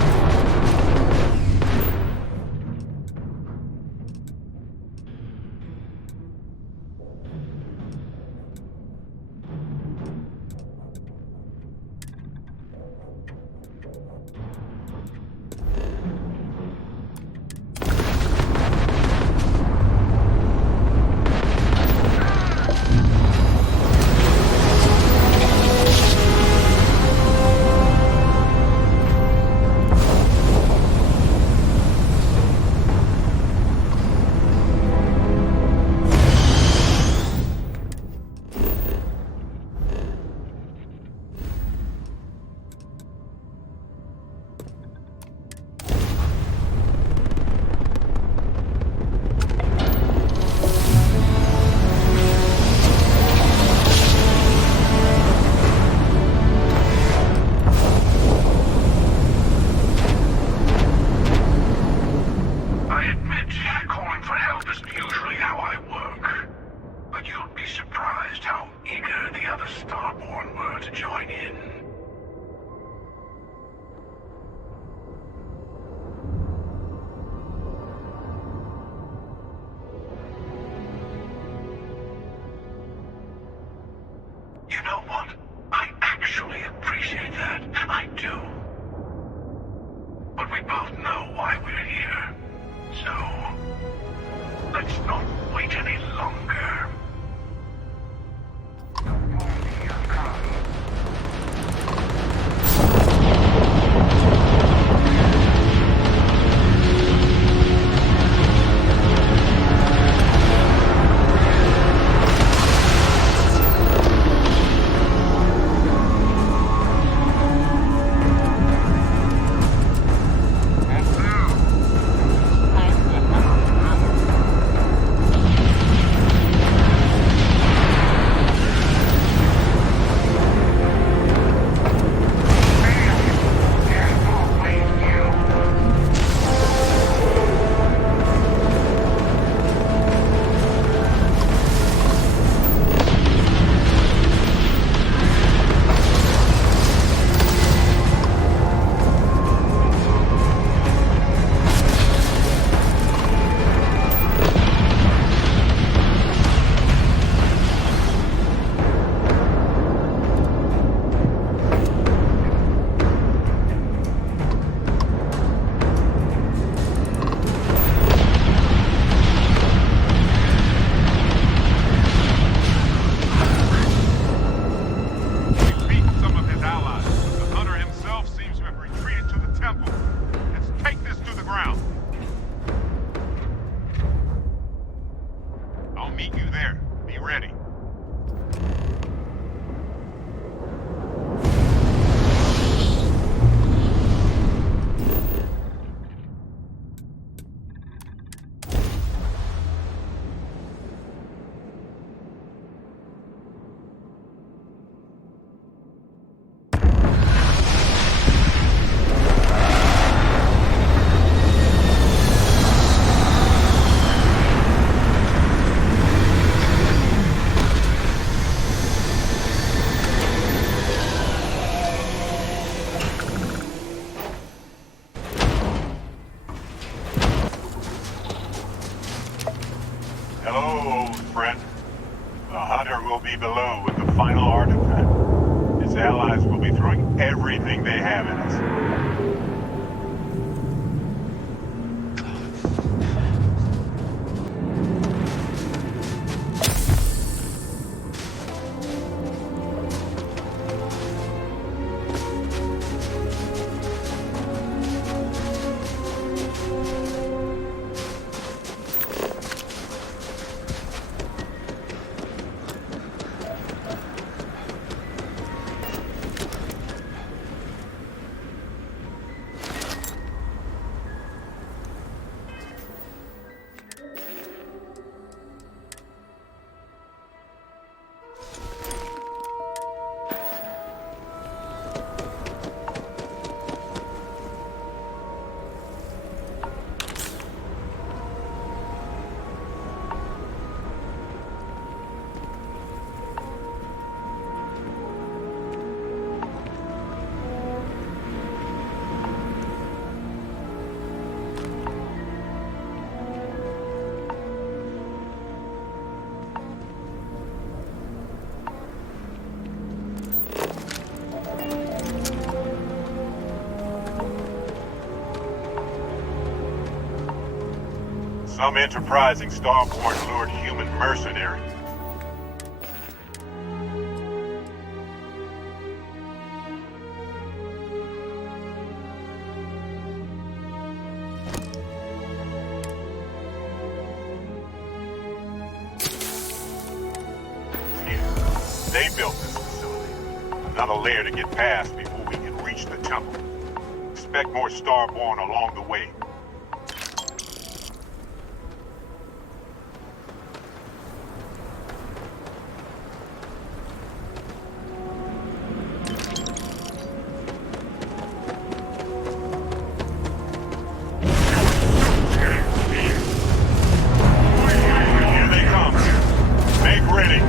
below with the final artifact. His allies will be throwing everything they have at us. Some enterprising Starborn lured human mercenary. They built this facility. Another layer to get past before we can reach the temple. Expect more Starborn along the way. Here they come. Make ready.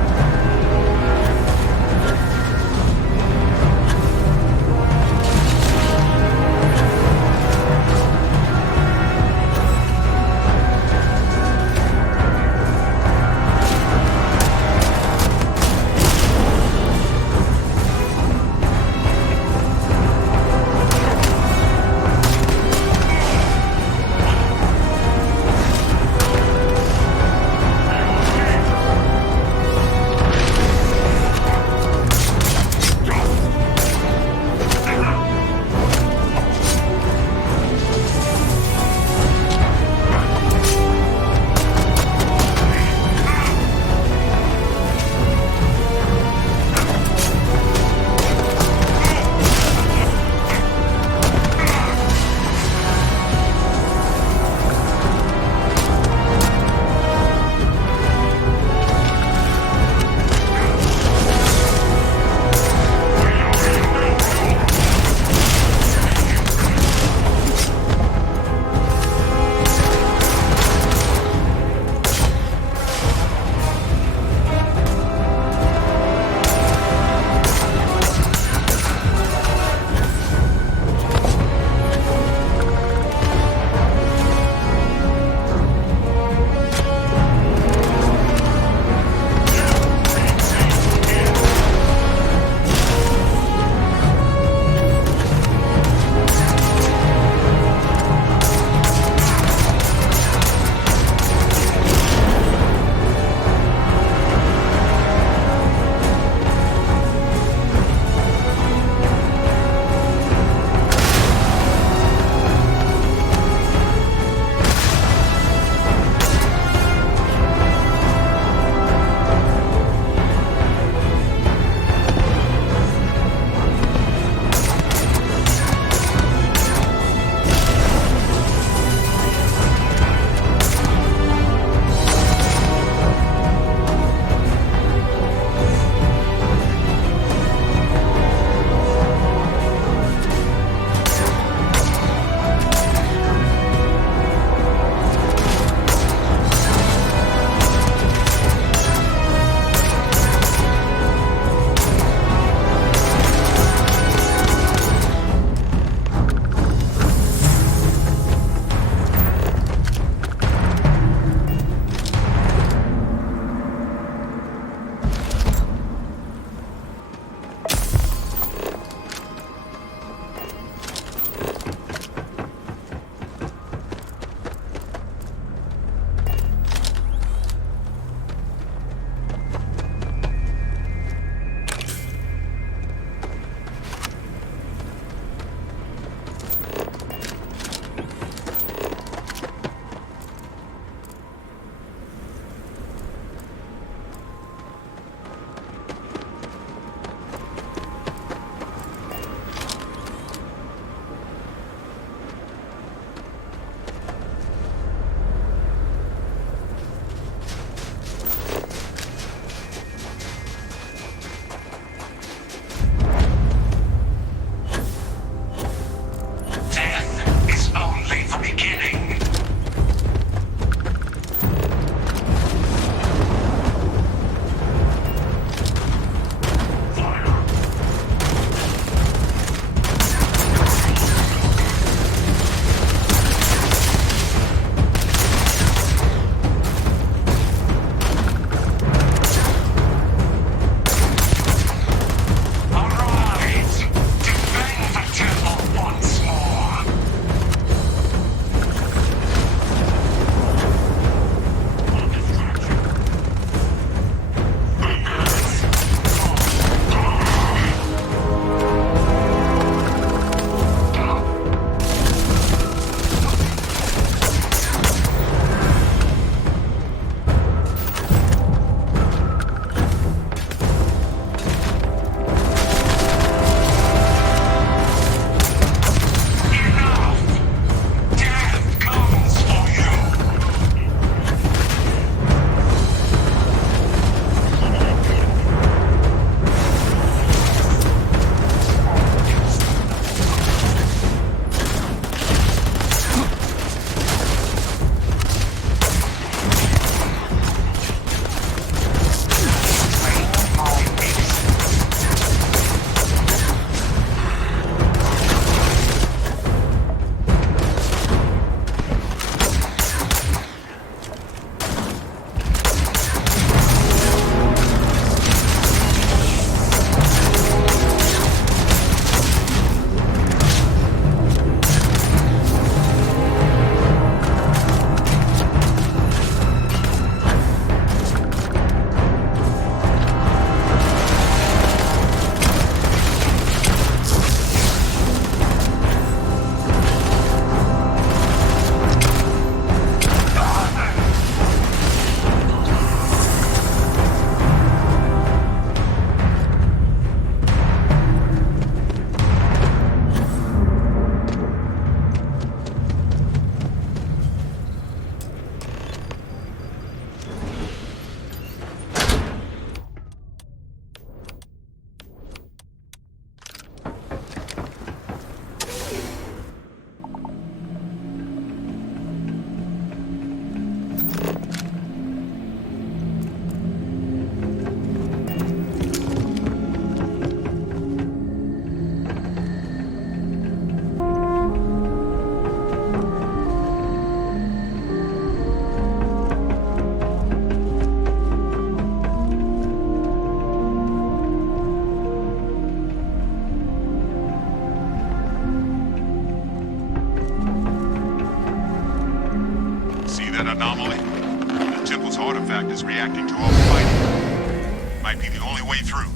Molly. The temple's artifact is reacting to all the fighting. Might be the only way through.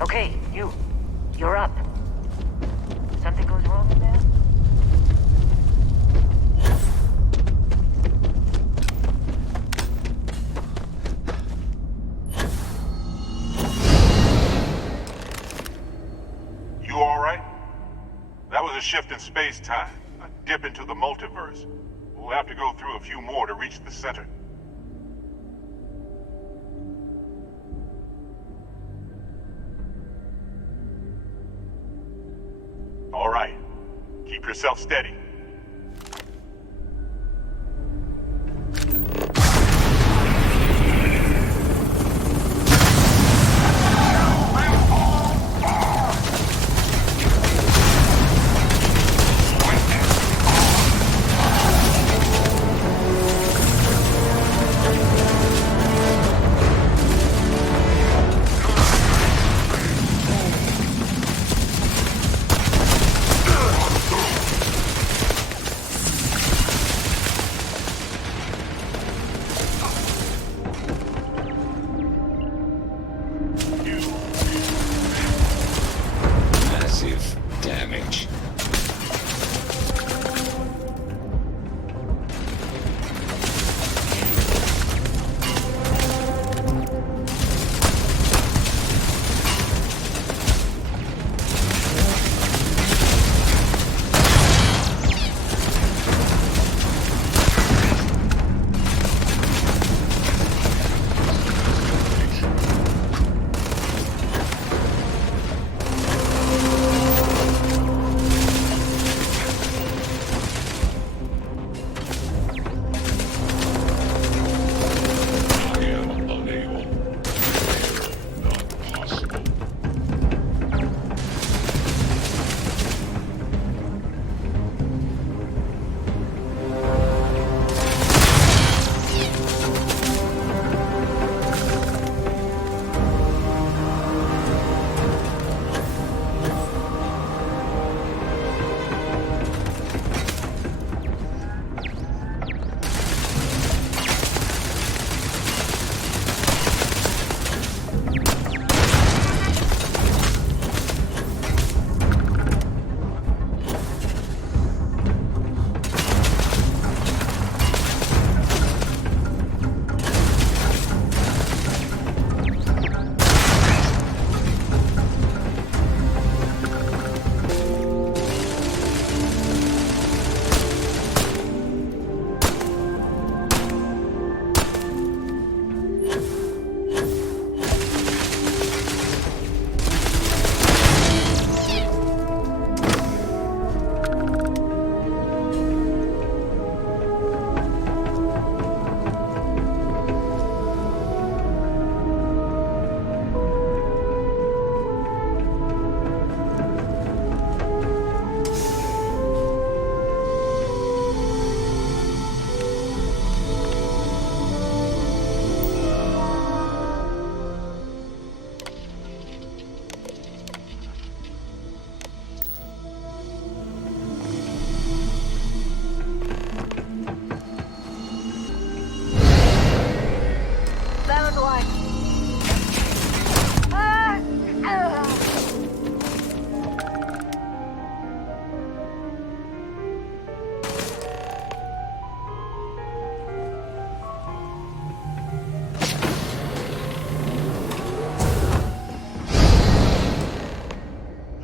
Okay, you're up. Something goes wrong in there? You alright? That was a shift in space-time. A dip into the multiverse. We'll have to go through a few more to reach the center. Alright. Keep yourself steady. Massive damage.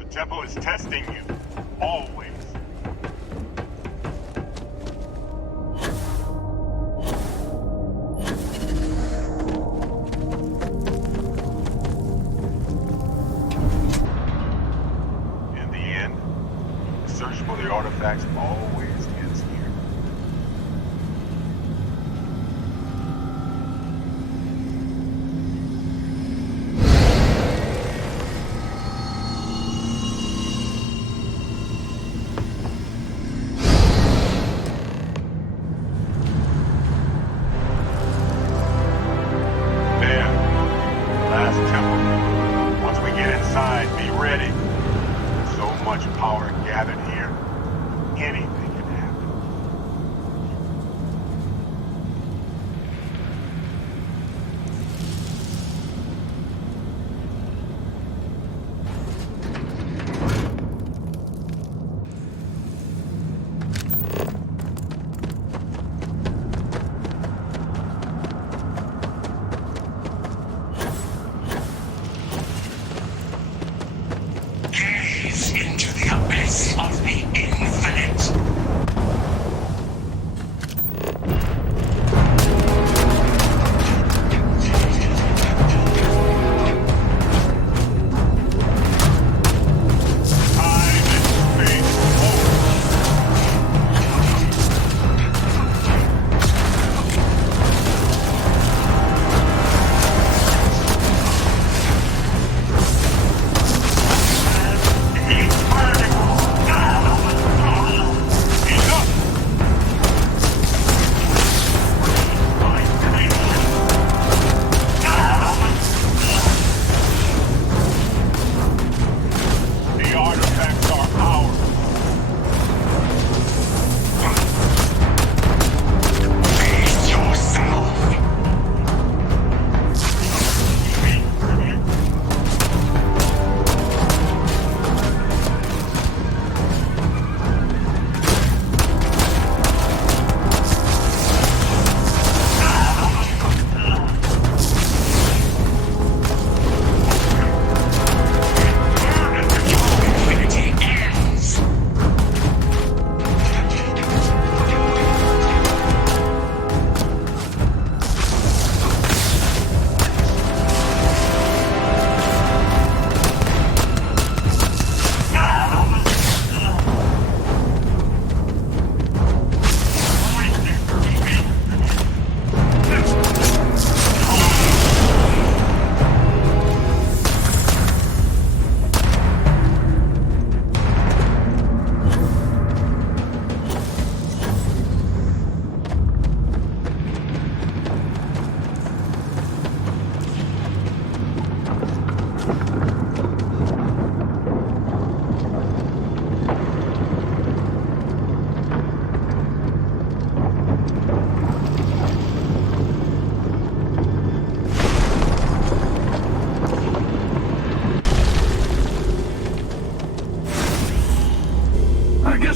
Temple is testing you. Always. In the end, the search for the artifacts always ends here. Power gathered here,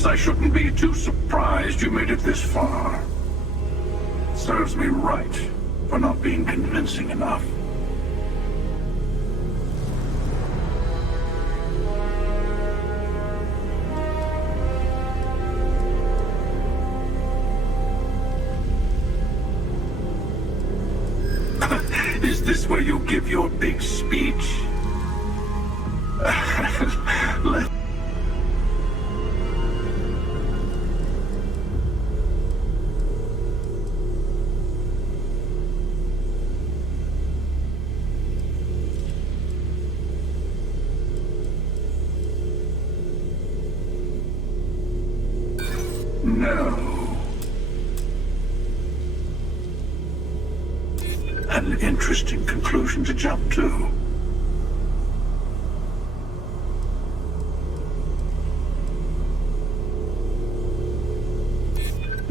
Guess I shouldn't be too surprised you made it this far. Serves me right for not being convincing enough. Is this where you give your big speech? No. An interesting conclusion to jump to.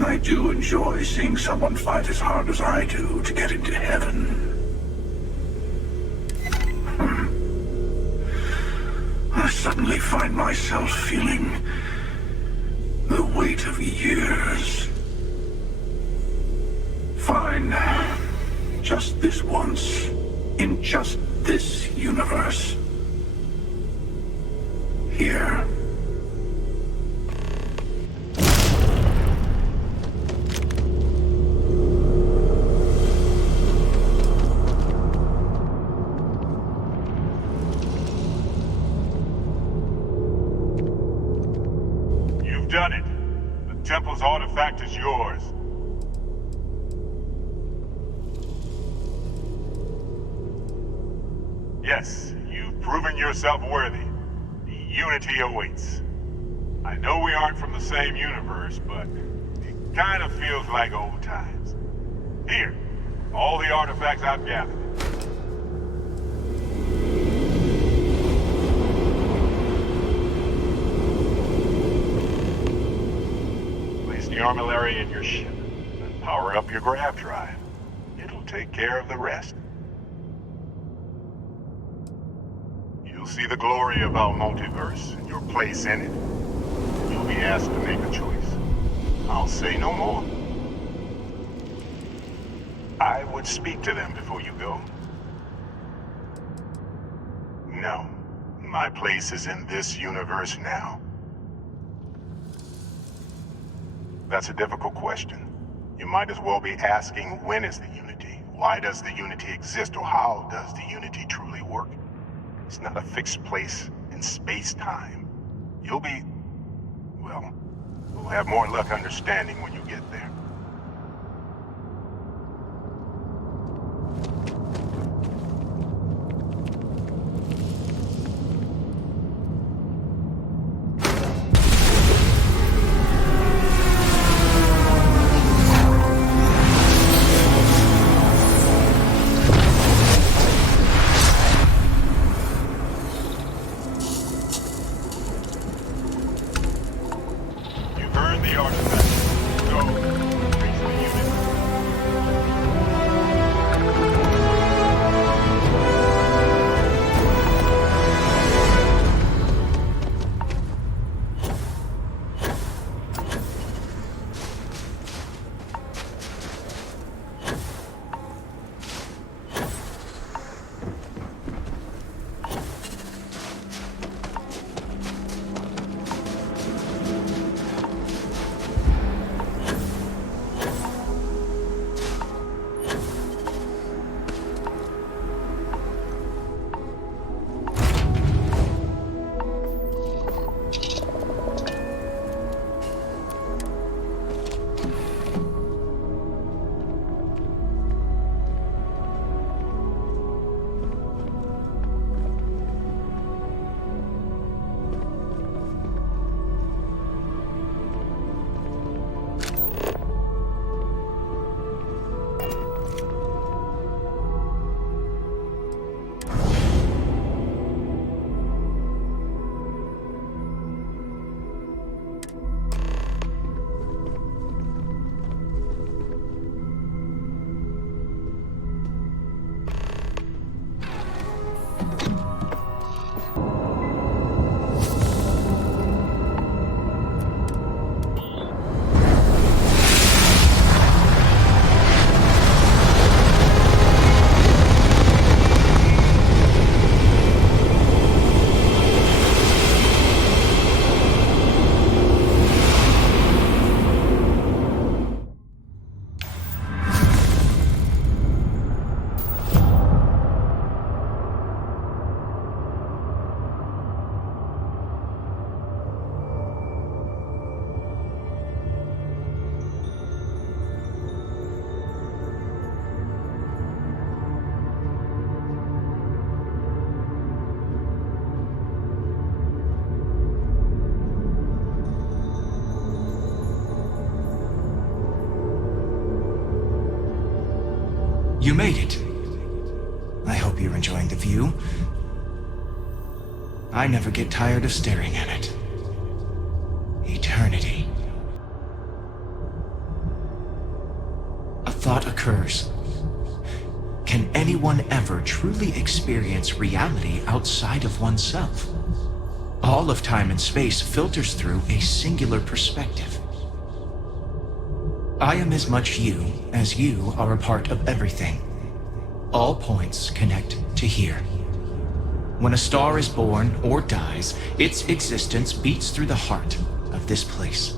I do enjoy seeing someone fight as hard as I do to get into heaven. I suddenly find myself feeling the weight of years. Fine. Just this once. In just this universe. Here. You've done it. The temple's artifact is yours. Yes, you've proven yourself worthy. The Unity awaits. I know we aren't from the same universe, but it kind of feels like old times. Here, all the artifacts I've gathered. Place the armillary in your ship, and power up your grav drive. It'll take care of the rest. You'll see the glory of our multiverse and your place in it. You'll be asked to make a choice. I'll say no more. I would speak to them before you go. No, my place is in this universe now. That's a difficult question. You might as well be asking, when is the Unity? Why does the Unity exist, or how does the Unity truly work? It's not a fixed place in space-time. You'll be... well, we'll have more luck understanding when you get there. You made it. I hope you're enjoying the view. I never get tired of staring at it. Eternity. A thought occurs. Can anyone ever truly experience reality outside of oneself? All of time and space filters through a singular perspective. I am as much you as you are a part of everything. All points connect to here. When a star is born or dies, its existence beats through the heart of this place.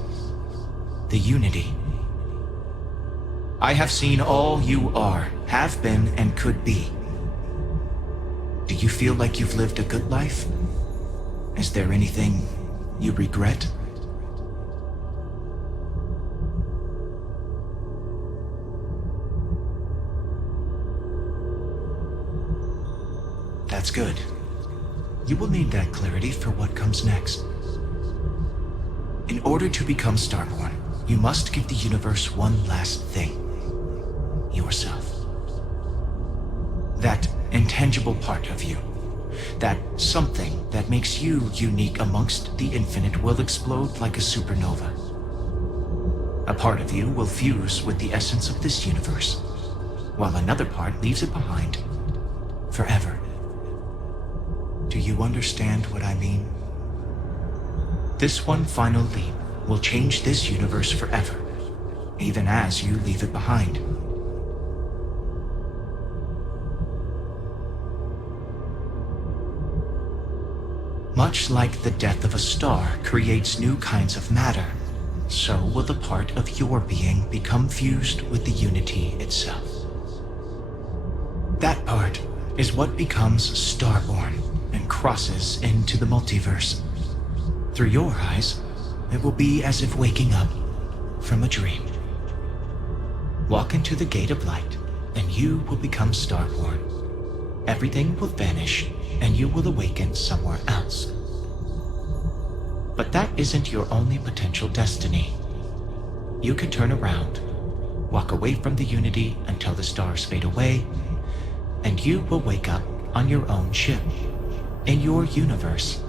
The unity. I have seen all you are, have been, and could be. Do you feel like you've lived a good life? Is there anything you regret? That's good. You will need that clarity for what comes next. In order to become Starborn, you must give the universe one last thing. Yourself. That intangible part of you. That something that makes you unique amongst the infinite will explode like a supernova. A part of you will fuse with the essence of this universe, while another part leaves it behind forever. Do you understand what I mean? This one final leap will change this universe forever, even as you leave it behind. Much like the death of a star creates new kinds of matter, so will the part of your being become fused with the unity itself. That part is what becomes Starborn and crosses into the multiverse. Through your eyes, it will be as if waking up from a dream. Walk into the gate of light, and you will become Starborn. Everything will vanish, and you will awaken somewhere else. But that isn't your only potential destiny. You can turn around, walk away from the unity until the stars fade away, and you will wake up on your own ship. In your universe,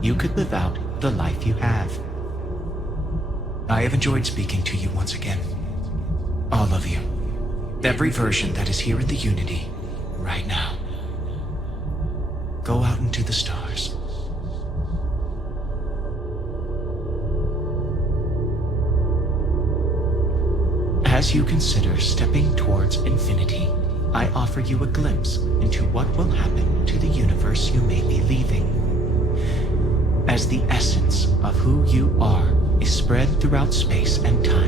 you could live out the life you have. I have enjoyed speaking to you once again. All of you. Every version that is here in the Unity, right now. Go out into the stars. As you consider stepping towards infinity, I offer you a glimpse into what will happen to the universe you may be leaving. As the essence of who you are is spread throughout space and time,